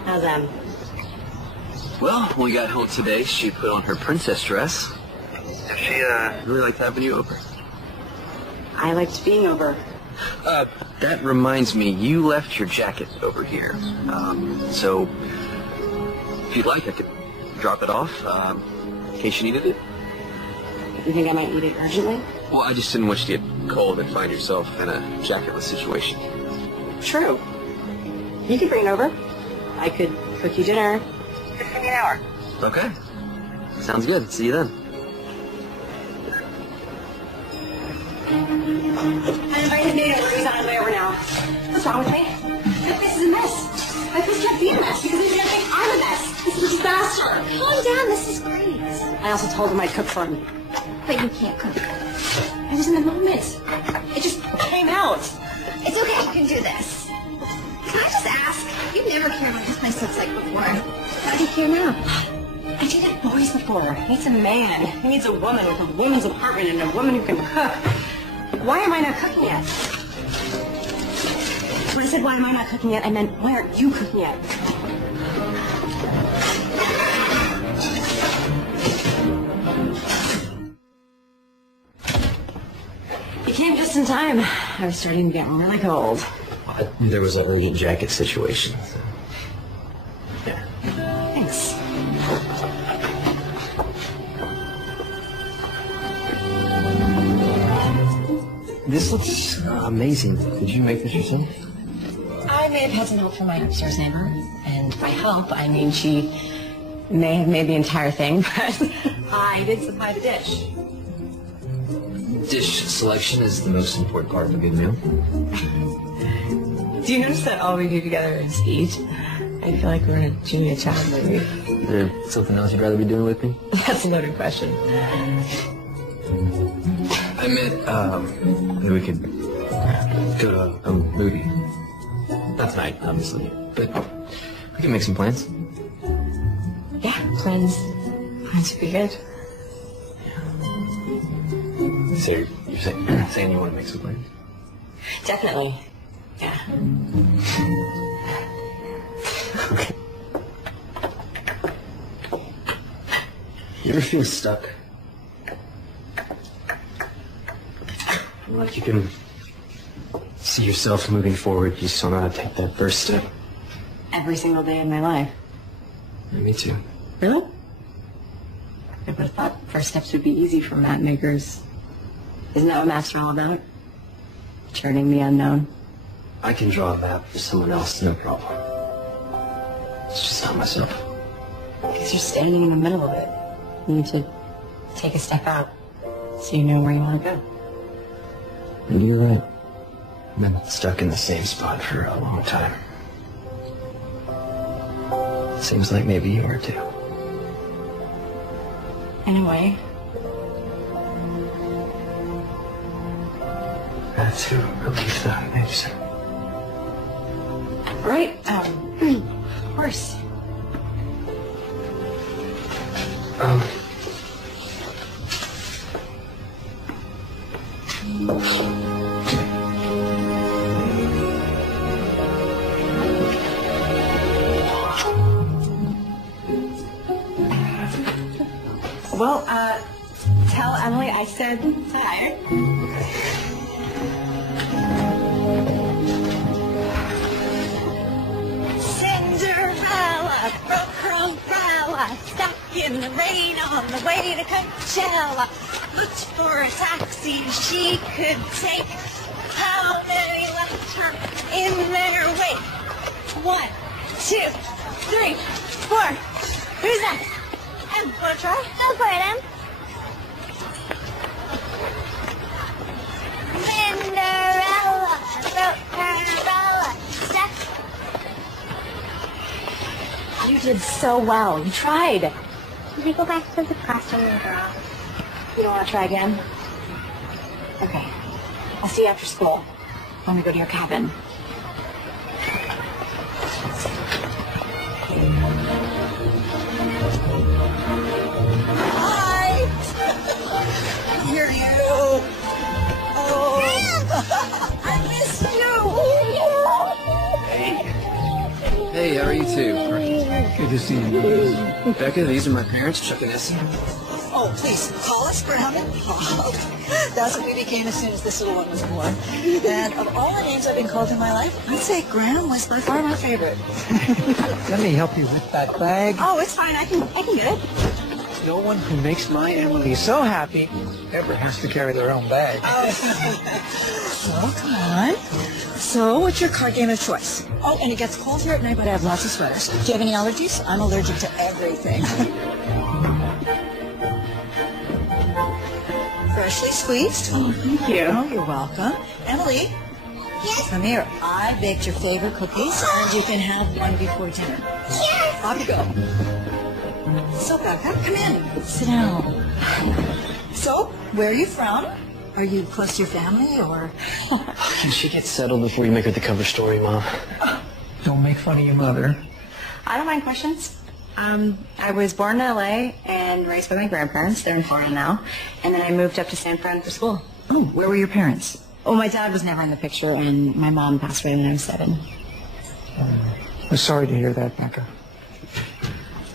how's Em? Well, when we got home today, she put on her princess dress. She really liked having you over. I liked being over. That reminds me, you left your jacket over here. So, if you'd like, I could drop it off, in case you needed it. You think I might need it urgently? Well, I just didn't want you to get cold and find yourself in a jacketless situation. True. You could bring it over. I could cook you dinner. Just give me an hour. Okay. Sounds good. See you then. I invited Nate over. He's on his way over now. What's wrong with me? This is a mess. My place can't be a mess because he's going to think I'm a mess. This is a disaster. Calm down, this is great. I also told him I'd cook for him. But you can't cook. I was in the moment. It just came out. It's okay, you can do this. Can I just ask? You've never cared what this place looks like before. How do you care now? I dated boys before. He needs a man. He needs a woman with a woman's apartment and a woman who can cook. Why am I not cooking yet? When I said why am I not cooking yet, I meant why aren't you cooking yet? You came just in time. I was starting to get really cold. I knew there was an urgent jacket situation. So. Yeah. Thanks. This looks amazing. Did you make this yourself? I may have had some help from my upstairs neighbor, and by help, I mean she may have made the entire thing, but I did supply the dish. Dish selection is the most important part of a good meal. Do you notice that all we do together is eat? I feel like we're in a Julia Child movie. Is there something else you'd rather be doing with me? That's a loaded question. I meant, maybe we could go to a movie. Not tonight, obviously, but we can make some plans. Yeah, plans would be good. So you're saying you want to make some plans? Definitely. Yeah. Okay. You ever feel stuck? Like you can see yourself moving forward, you just don't know how to take that first step. Every single day of my life. Yeah, me too. Really? I would have thought first steps would be easy for map makers. Isn't that what maps are all about? Charting the unknown. I can draw a map for someone else, no problem. It's just not myself. Because you're standing in the middle of it. You need to take a step out so you know where you want to go. And you're right. I've been stuck in the same spot for a long time. Seems like maybe you are too. In a way. That's a relief, though. Thank you, sir. Right, of course. Well, tell Emily I said hi. Cinderella broke her umbrella, stuck in the rain on the way to Coachella. Looked for a taxi she could take. How many left her in their wake? 1, 2, 3, 4. Who's next? Em, wanna try? Go for it, Em. Cinderella broke her umbrella, stuck. You did so well. You tried. Can we go back to the classroom and draw? You want to try again? Okay. I'll see you after school when we go to your cabin. Hi! Here you. Oh, I missed you. Hey, how are you two? Good to see you. Becca, these are my parents, Chuck and Essie. Oh, please, call us Graham. Oh, that's what we became as soon as this little one was born. And of all the names I've been called in my life, I'd say Graham was by far my favorite. Let me help you with that bag. Oh, it's fine. I can get it. No one who makes my Emily so happy ever has to carry their own bag. Well, come on. So, what's your card game of choice? Oh, and it gets cold here at night, but I have lots of sweaters. Do you have any allergies? I'm allergic to everything. Freshly squeezed. Oh, thank you. Oh, you're welcome. Emily. Yes? Come here. I baked your favorite cookies, and you can have one before dinner. Yes! Off you go. So, Becca, come in. Sit down. So, where are you from? Are you close to your family, or? Can she get settled before you make her the cover story, Mom? Don't make fun of your mother. I don't mind questions. I was born in LA and raised by my grandparents. They're in Florida now. And then I moved up to San Fran for school. Oh, where were your parents? Oh, my dad was never in the picture, and my mom passed away when I was 7. I'm sorry to hear that, Becca.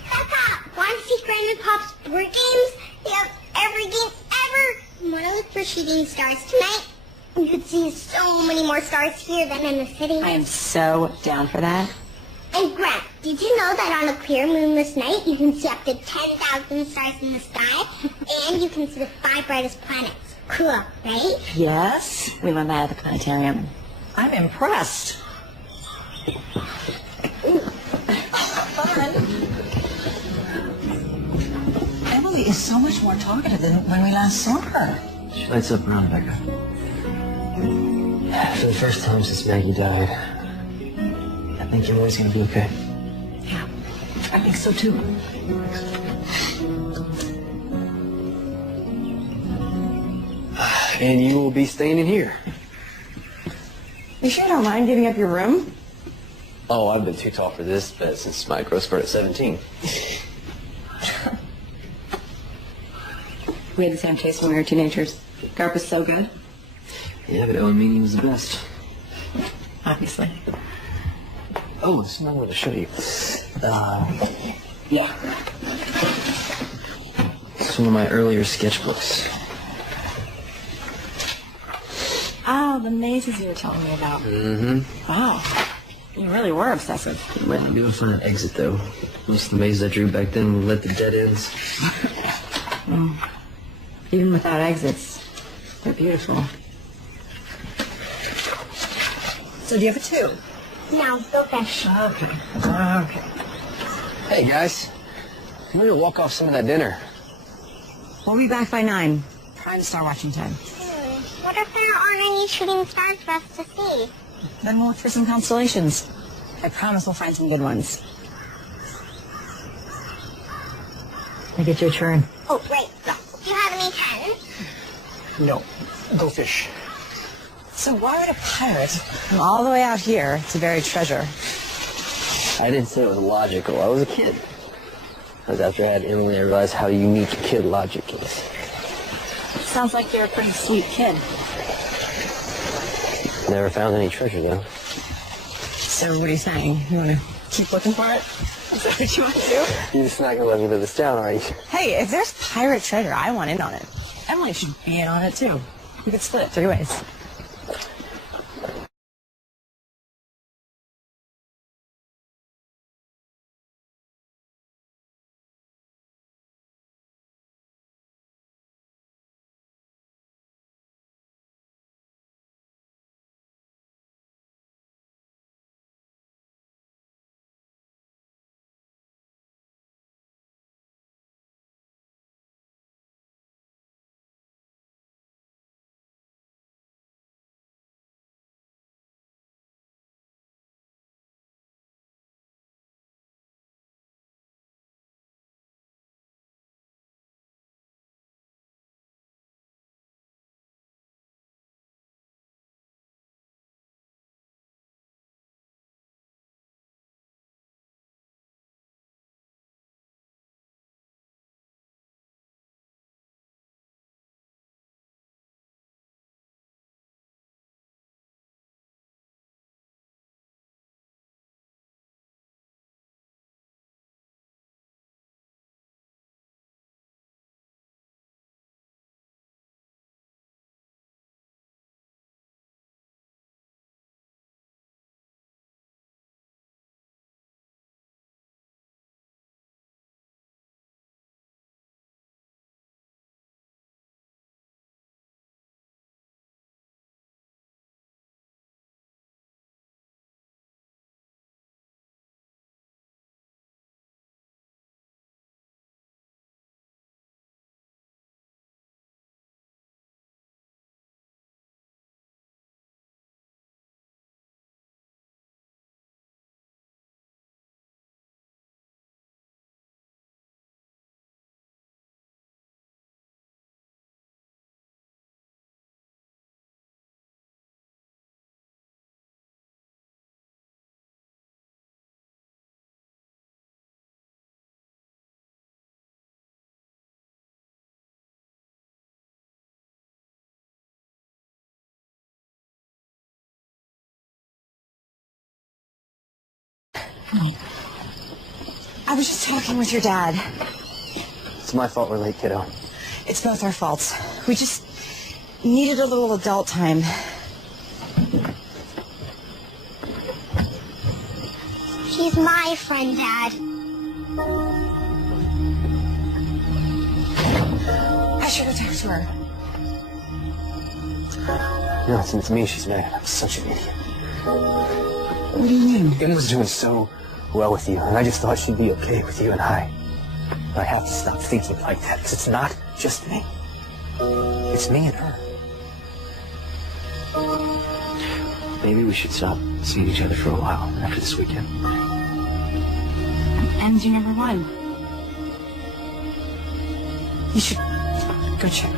Papa, want to see Grandma and Pop's board games? They have every game ever. I want to look for shooting stars tonight. You could see so many more stars here than in the city. I am so down for that. And Grant, did you know that on a clear moonless night you can see up to 10,000 stars in the sky? And you can see the 5 brightest planets. Cool, right? Yes, we learned that at the planetarium. I'm impressed. Fun. Emily is so much more talkative than when we last saw her. She lights up around Becca. For the first time since Maggie died, I think Emily's gonna be okay. Yeah, I think so too. And you will be staying in here. You sure don't mind giving up your room? Oh, I've been too tall for this bed since my growth spurt at 17. We had the same taste when we were teenagers. Garp was so good. Yeah, but that would mean he was the best. Obviously. Oh, there's something I wanted to show you. Yeah. It's one of my earlier sketchbooks. Oh, the mazes you were telling me about. Mm-hmm. Wow. You really were obsessive. It might not be able to find an exit, though. Most of the mazes I drew back then led to dead ends. Even without exits, they're beautiful. So do you have a 2? No, go fish. Okay. Hey, guys. I'm going to walk off some of that dinner. We'll be back by 9. Prime star watching time. What if there aren't any shooting stars for us to see? Then we'll look for some constellations. I promise we'll find some good ones. I get your turn. Oh, wait. Do you have any pens? No. Go fish. So why would a pirate? From all the way out here to bury treasure. I didn't say it was logical. I was a kid. Because after I had Emily, I realized how unique kid logic is. Sounds like you're a pretty sweet kid. Never found any treasure, though. So what are you saying? You want to keep looking for it? Is that what you want to do? You're just not going to let me live this down, are you? Hey, if there's pirate treasure, I want in on it. Emily should be in on it, too. We could split it 3 ways. I was just talking with your dad. It's my fault we're late, kiddo. It's both our faults. We just needed a little adult time. She's my friend, Dad. I should have talked to her. No, it's me she's mad. I'm such an idiot. What do you mean? Em was doing so well with you, and I just thought she'd be okay with you and I. But I have to stop thinking like that, because it's not just me. It's me and her. Maybe we should stop seeing each other for a while after this weekend. And you never won. You should go check.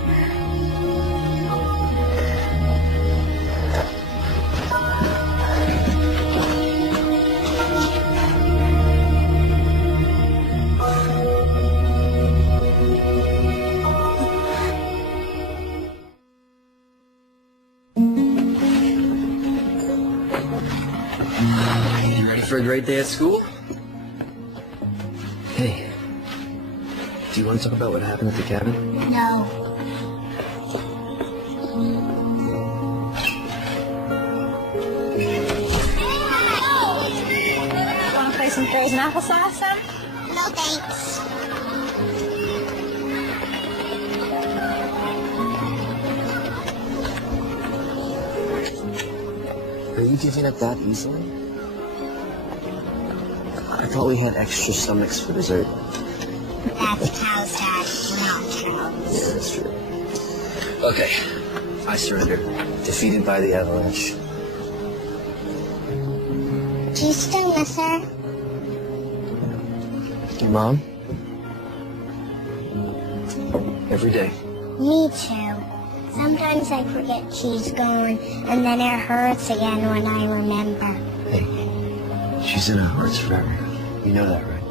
For a great day at school? Hey, do you want to talk about what happened at the cabin? No. Want to play some frozen applesauce, Sam? No thanks. Are you giving up that easily? I thought we had extra stomachs for dessert. That's cows, Dad. We're not cows. Yeah, that's true. Okay, I surrender. Defeated by the avalanche. Do you still miss her? Your mom? Every day. Me too. Sometimes I forget she's gone, and then it hurts again when I remember. Hey, she's in our hearts forever. You know that, right?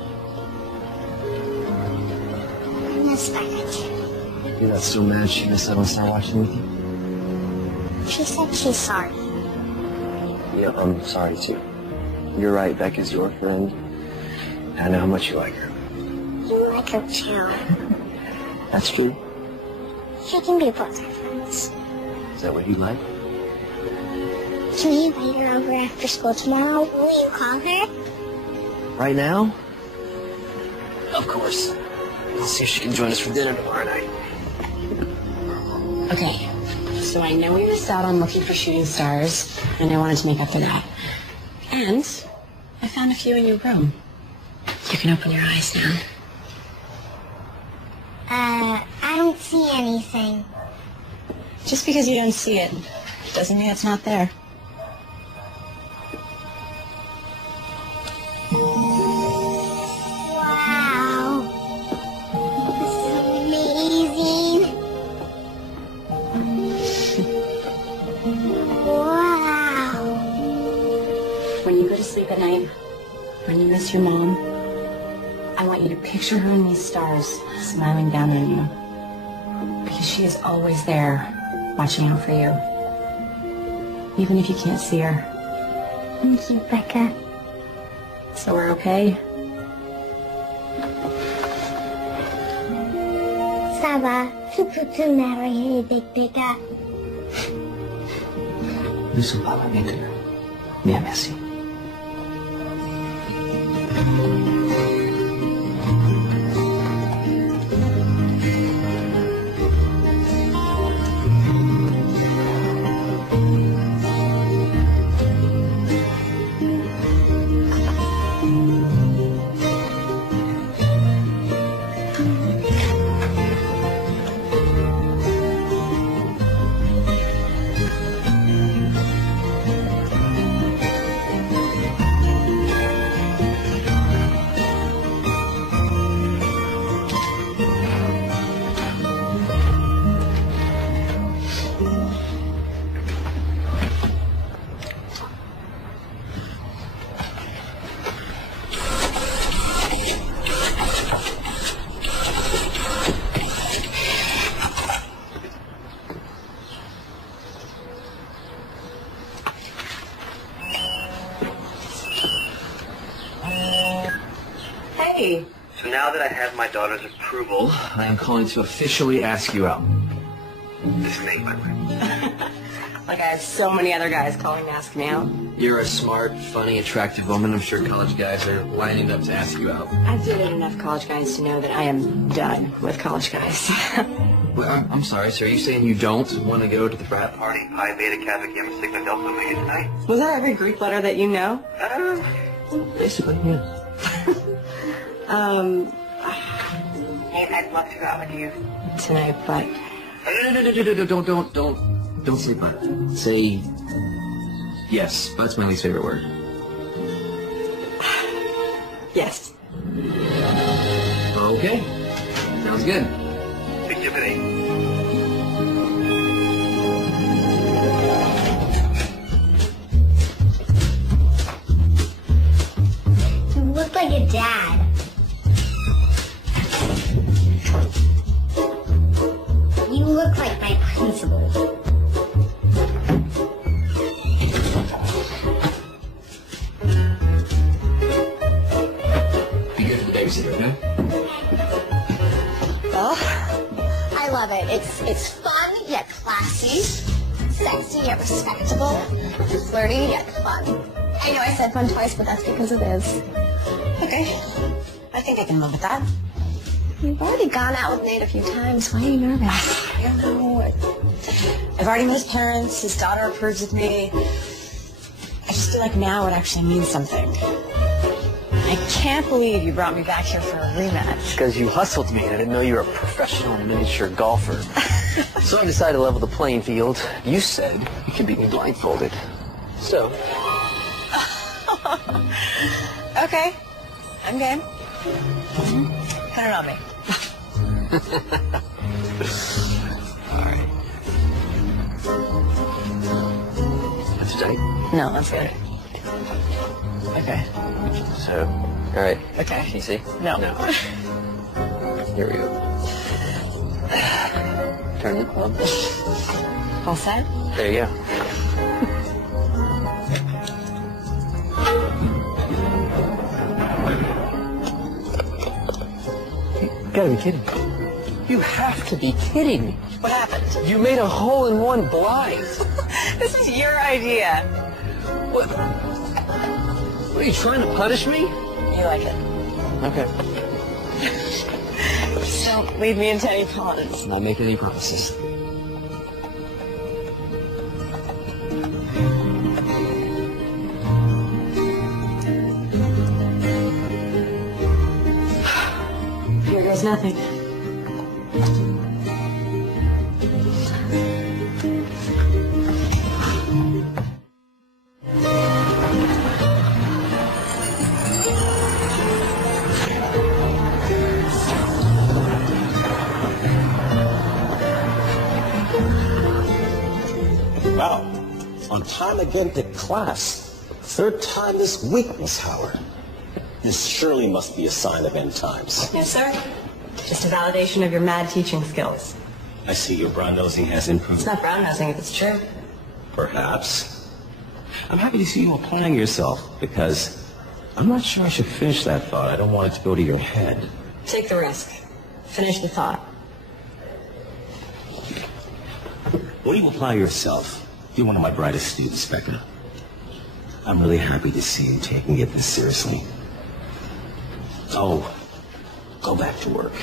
I miss Becca too. You're not so mad she missed out on Star watching with you? She said she's sorry. Yeah, I'm sorry too. You're right, Becca's your friend. I know how much you like her. You like her too. That's true. She can be both our friends. Is that what you like? Can we invite her over after school tomorrow? Will you call her? Right now? Of course. I'll see if she can join us for dinner tomorrow night. Okay, so I know we missed out on looking for shooting stars, and I wanted to make up for that. And I found a few in your room. You can open your eyes now. I don't see anything. Just because you don't see it doesn't mean it's not there. Wow. This is amazing. Wow. When you go to sleep at night, when you miss your mom, I want you to picture her in these stars, smiling down on you. Because she is always there, watching out for you. Even if you can't see her. Thank you, Becca. So we're okay? Ça va. Tu peux marier avec Becca. Nous sommes pas là maintenant. Bien, merci. Hey. So now that I have my daughter's approval, I am calling to officially ask you out. This is Nate, by the way. Like I have so many other guys calling to ask me out. You're a smart, funny, attractive woman. I'm sure college guys are lining up to ask you out. I've dated enough college guys to know that I am done with college guys. Well, I'm sorry, sir. Are you saying you don't want to go to the frat party Pi Beta Kappa Gamma Sigma Delta with you tonight? Was that every Greek letter that you know? Basically, yeah. Nate, I'd love to go out with you tonight, but... No, don't say but. Say yes. But's my least favorite word. Yes. Okay. Sounds good. Big dip at 8. You look like a dad. You look like my principal. Be good for the babysitter, okay? Well, I love it. It's fun yet classy, sexy yet respectable, flirty yet fun. I know I said fun twice, but that's because it is. Okay. I think I can live with that. You've already gone out with Nate a few times. Why are you nervous? I don't know. I've already met his parents. His daughter approves of me. feel like now it actually means something. I can't believe you brought me back here for a rematch. Because you hustled me. I didn't know you were a professional miniature golfer. So I decided to level the playing field. You said you could beat me blindfolded. So. Okay. I'm game. Put it on me. All right. That's tight. No, that's good. Okay. So, all right. Okay. Can you see? No. Here we go. Turn the club. All set? There you go. You gotta be kidding me. You have to be kidding me. What happened? You made a hole-in-one blind. This is your idea. What? What, are you trying to punish me? You like it. Okay. Just don't lead me into any ponds. Not making any promises. Here goes nothing. Wow. On time again to class. Third time this week, Miss Howard. This surely must be a sign of end times. Yes, sir. Just a validation of your mad teaching skills. I see your brown-nosing has improved. It's not brown-nosing if it's true. Perhaps. I'm happy to see you applying yourself, because I'm not sure I should finish that thought. I don't want it to go to your head. Take the risk. Finish the thought. When you apply yourself, you're one of my brightest students, Becca. I'm really happy to see you taking it this seriously. Oh, go back to work.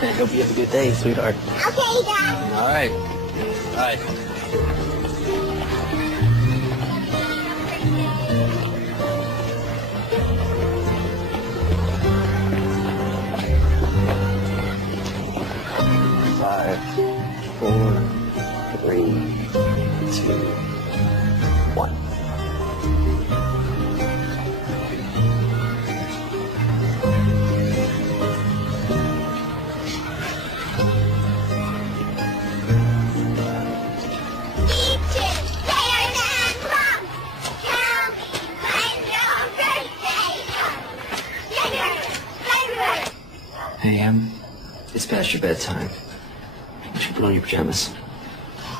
I hope you have a good day, sweetheart. Okay, Dad. All right. All right. Five, 4, 3, 2, 1. Hey, it's past your bedtime. You should put on your pajamas.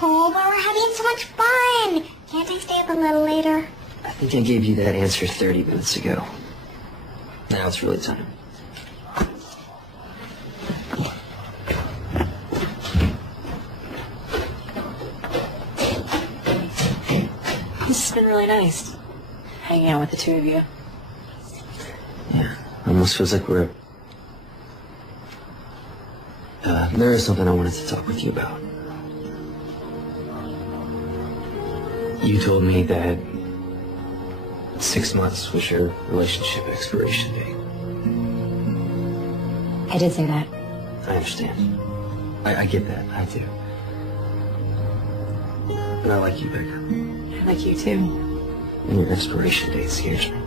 Oh, but we're having so much fun. Can't I stay up a little later? I think I gave you that answer 30 minutes ago. Now it's really time. This has been really nice. Hanging out with the two of you. Yeah, almost feels like we're... there is something I wanted to talk with you about. You told me that 6 months was your relationship expiration date. I did say that. I understand. I get that. I do. And I like you, Becca. I like you too. And your expiration date scares me.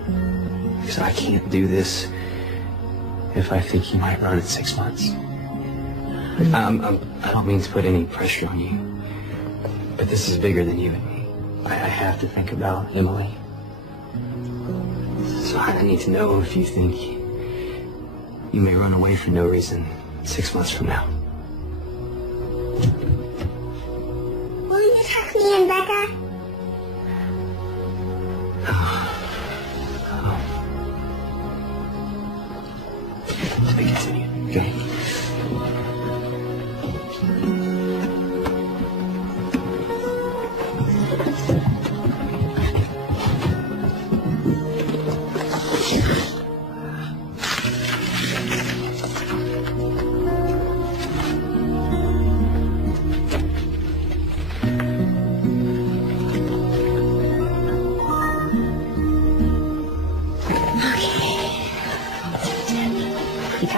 Because I can't do this if I think you might run in 6 months. I don't mean to put any pressure on you, but this is bigger than you and me. I have to think about Emily. So I need to know if you think you may run away for no reason 6 months from now. Will you tuck me in, Becca? To be continued. Okay.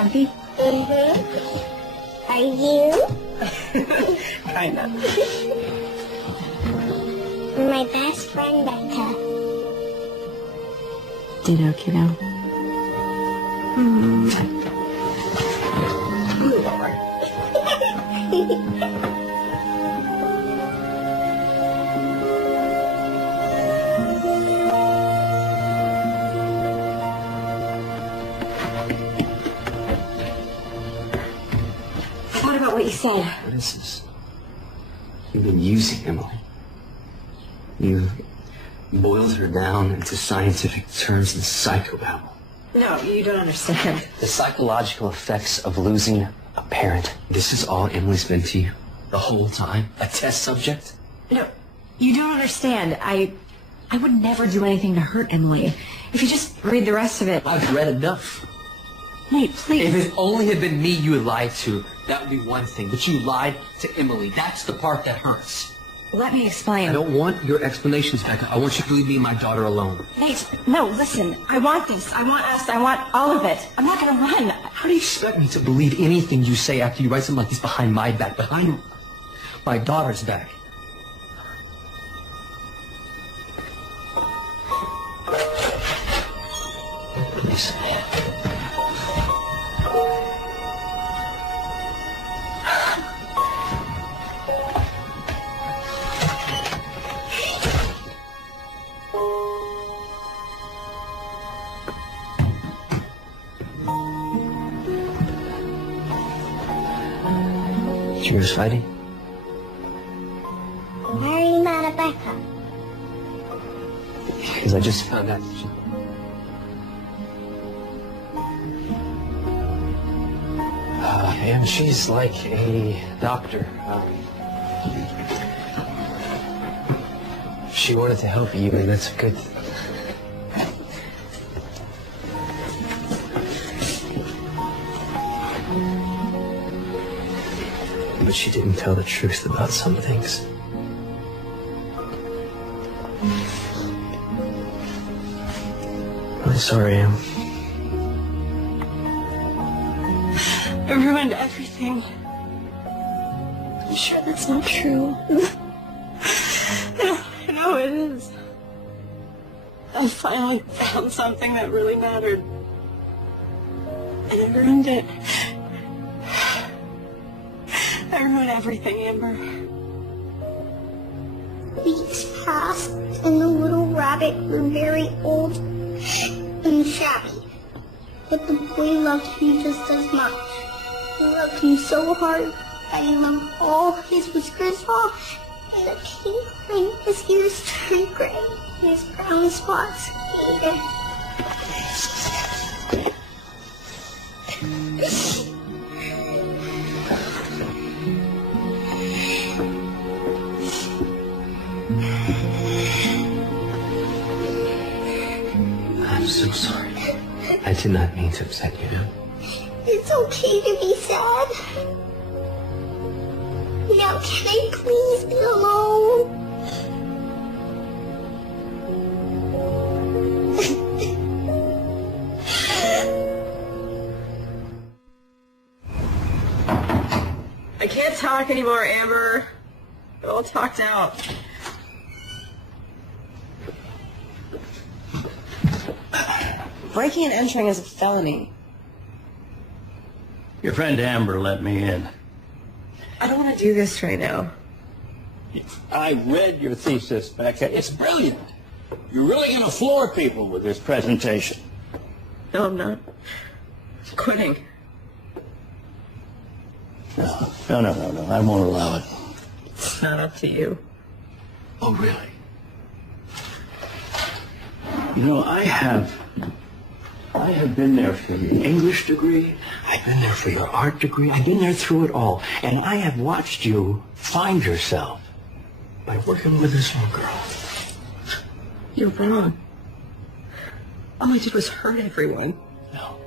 happy? Are you? Kinda. My best friend, Becca. Ditto, kiddo. What about what you said? What is this? You've been using Emily. You've boiled her down into scientific terms and psychobabble. No, you don't understand. The psychological effects of losing a parent. This is all Emily's been to you? The whole time? A test subject? No, you don't understand. I would never do anything to hurt Emily. If you just read the rest of it. I've read enough. Nate, please. If it only had been me you had lied to, that would be one thing. But you lied to Emily. That's the part that hurts. Let me explain. I don't want your explanations, Becca. I want you to leave me and my daughter alone. Nate, no, listen. I want this. I want us. I want all of it. I'm not going to run. How do you expect me to believe anything you say after you write something like this behind my back, behind my daughter's back? Please. You were fighting? Why are you mad at Becca? Because I just found out that she... and she's like a doctor. She wanted to help you, and that's a good thing. But she didn't tell the truth about some things. I'm sorry, Em. I ruined everything. I'm sure that's not true. I know it is. I finally found something that really mattered. And I ruined it. I ruined everything, Amber. Weeks passed, and the little rabbit grew very old and shabby. But the boy loved me just as much. He loved me so hard that he loved all his whiskers off, and the pink in his ears turned gray, and his brown spots faded. I'm so sorry. I did not mean to upset you. It's okay to be sad. Now can I please be alone? I can't talk anymore, Amber. We're all talked out. Breaking and entering is a felony. Your friend Amber let me in. I don't want to do this right now. I read your thesis, Becca. It's brilliant. You're really going to floor people with this presentation. No, I'm not. Quitting. No. I won't allow it. It's not up to you. Oh, really? You know, I have been there for your English degree. I've been there for your art degree. I've been there through it all. And I have watched you find yourself by working with this little girl. You're wrong. All I did was hurt everyone. No.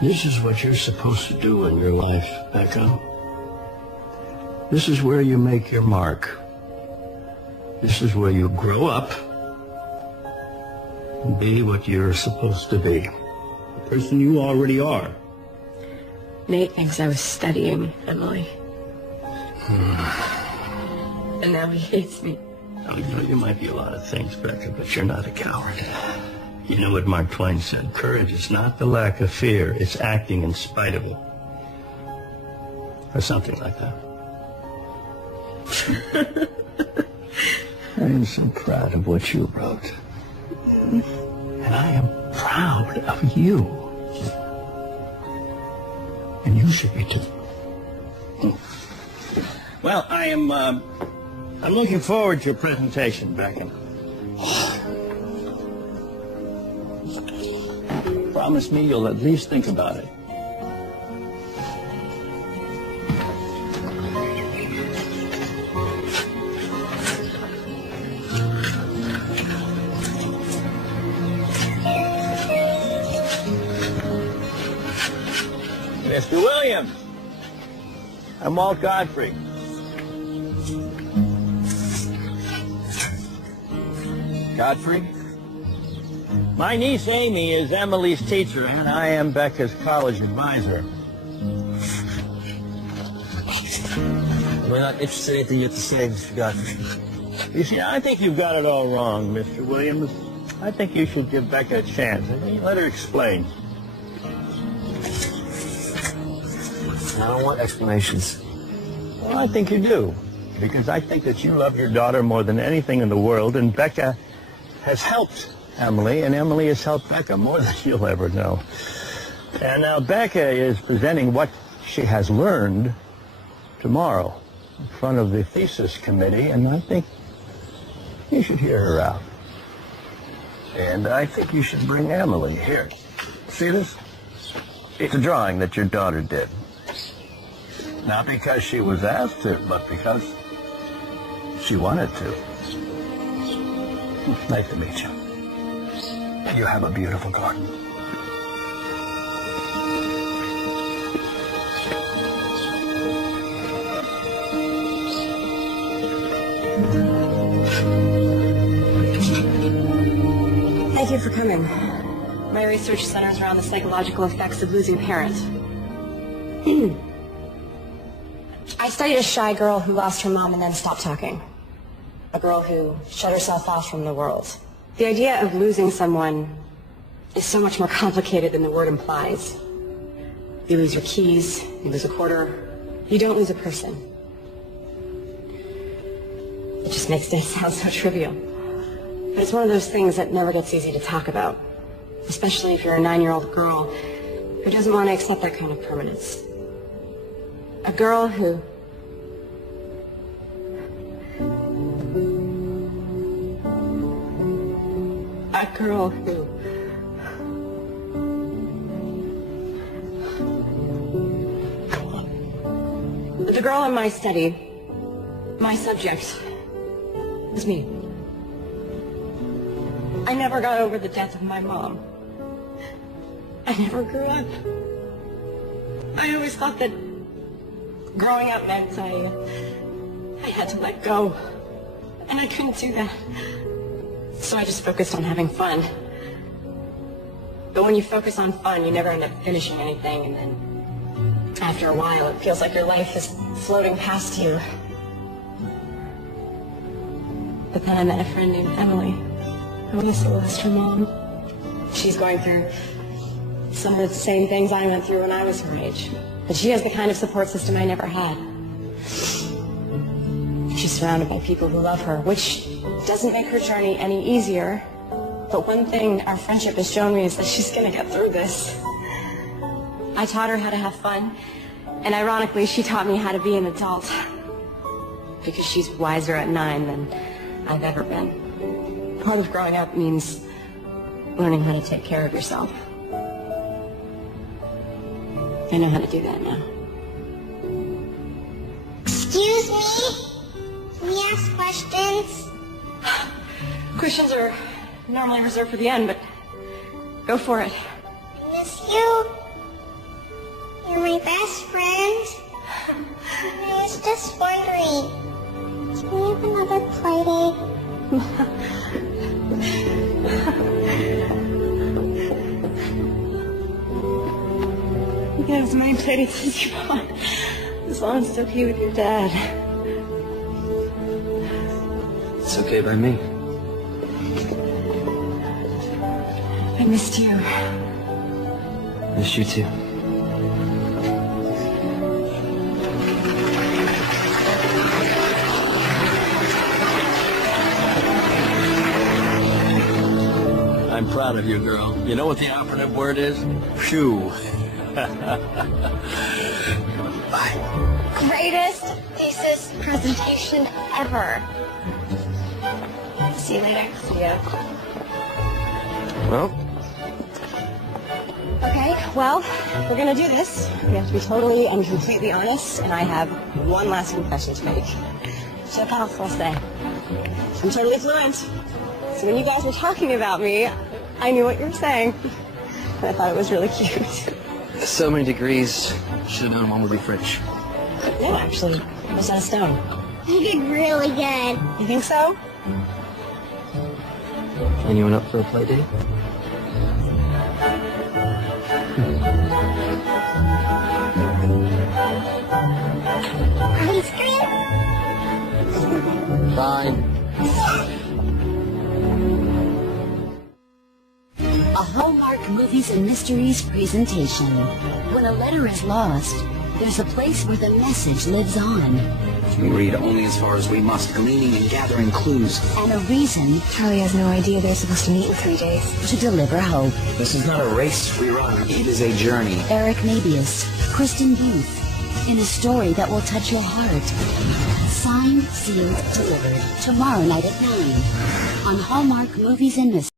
This is what you're supposed to do in your life, Becca. This is where you make your mark. This is where you grow up and be what you're supposed to be. person you already are. Nate thinks I was studying Emily. And now he hates me. Now, you might be a lot of things, Becca, but you're not a coward. You know what Mark Twain said, courage is not the lack of fear, it's acting in spite of it. Or something like that. I am so proud of what you wrote. And I am proud of you. And you should be too. Well, I'm looking forward to your presentation, Becca. Promise me you'll at least think about it. Mr. Williams, I'm Walt Godfrey. Godfrey? My niece Amy is Emily's teacher, and I am Becca's college advisor. We're not interested in anything you have to say, Mr. Godfrey. You see, I think you've got it all wrong, Mr. Williams. I think you should give Becca a chance. Let her explain. I don't want explanations. Well, I think you do, because I think that you love your daughter more than anything in the world, and Becca has helped Emily, and Emily has helped Becca more than you'll ever know. And now Becca is presenting what she has learned tomorrow in front of the thesis committee, and I think you should hear her out. And I think you should bring Emily here. See this? It's a drawing that your daughter did. Not because she was asked to, but because she wanted to. Nice to meet you. You have a beautiful garden. Thank you for coming. My research centers around the psychological effects of losing a parent. I studied a shy girl who lost her mom and then stopped talking. A girl who shut herself off from the world. The idea of losing someone is so much more complicated than the word implies. You lose your keys, you lose a quarter, you don't lose a person. It just makes it sound so trivial. But it's one of those things that never gets easy to talk about, especially if you're a 9-year-old girl who doesn't want to accept that kind of permanence. A girl who The girl in my study, my subject, was me. I never got over the death of my mom. I never grew up. I always thought that growing up meant I had to let go. And I couldn't do that. So I just focused on having fun. But when you focus on fun, you never end up finishing anything, and then after a while, it feels like your life is floating past you. But then I met a friend named Emily, who also lost her mom. She's going through some of the same things I went through when I was her age. But she has the kind of support system I never had. She's surrounded by people who love her, which doesn't make her journey any easier. But one thing our friendship has shown me is that she's going to get through this. I taught her how to have fun, and ironically, she taught me how to be an adult. Because she's wiser at 9 than I've ever been. Part of growing up means learning how to take care of yourself. I know how to do that now. Excuse me? Can we ask questions? Questions are normally reserved for the end, but go for it. I miss you. You're my best friend. I was just wondering, can we have another play date? as many playdates as you want, as long as it's okay with your dad. It's okay by me. I missed you. Miss you too. I'm proud of you, girl. You know what the operative word is? Phew. Bye. Greatest thesis presentation ever. See you later. Yeah. Well, Okay, well, we're gonna do this. We have to be totally and completely honest, and I have one last confession to make. Je parle français. I'm totally fluent. So when you guys were talking about me, I knew what you were saying. And I thought it was really cute. so many degrees. Should have known Mom would be French. No, actually, I was on a stone. You did really good. You think so? Anyone up for a play date? Ice cream? Fine. A Hallmark Movies and Mysteries presentation. When a letter is lost, there's a place where the message lives on. We read only as far as we must, gleaning and gathering clues. And a reason Charlie has no idea they're supposed to meet in 3 days. to deliver hope. This is not a race we run. It is a journey. Eric Mabius, Kristen Booth, in a story that will touch your heart. Signed, sealed, delivered. Tomorrow night at 9 on Hallmark Movies and Mysteries.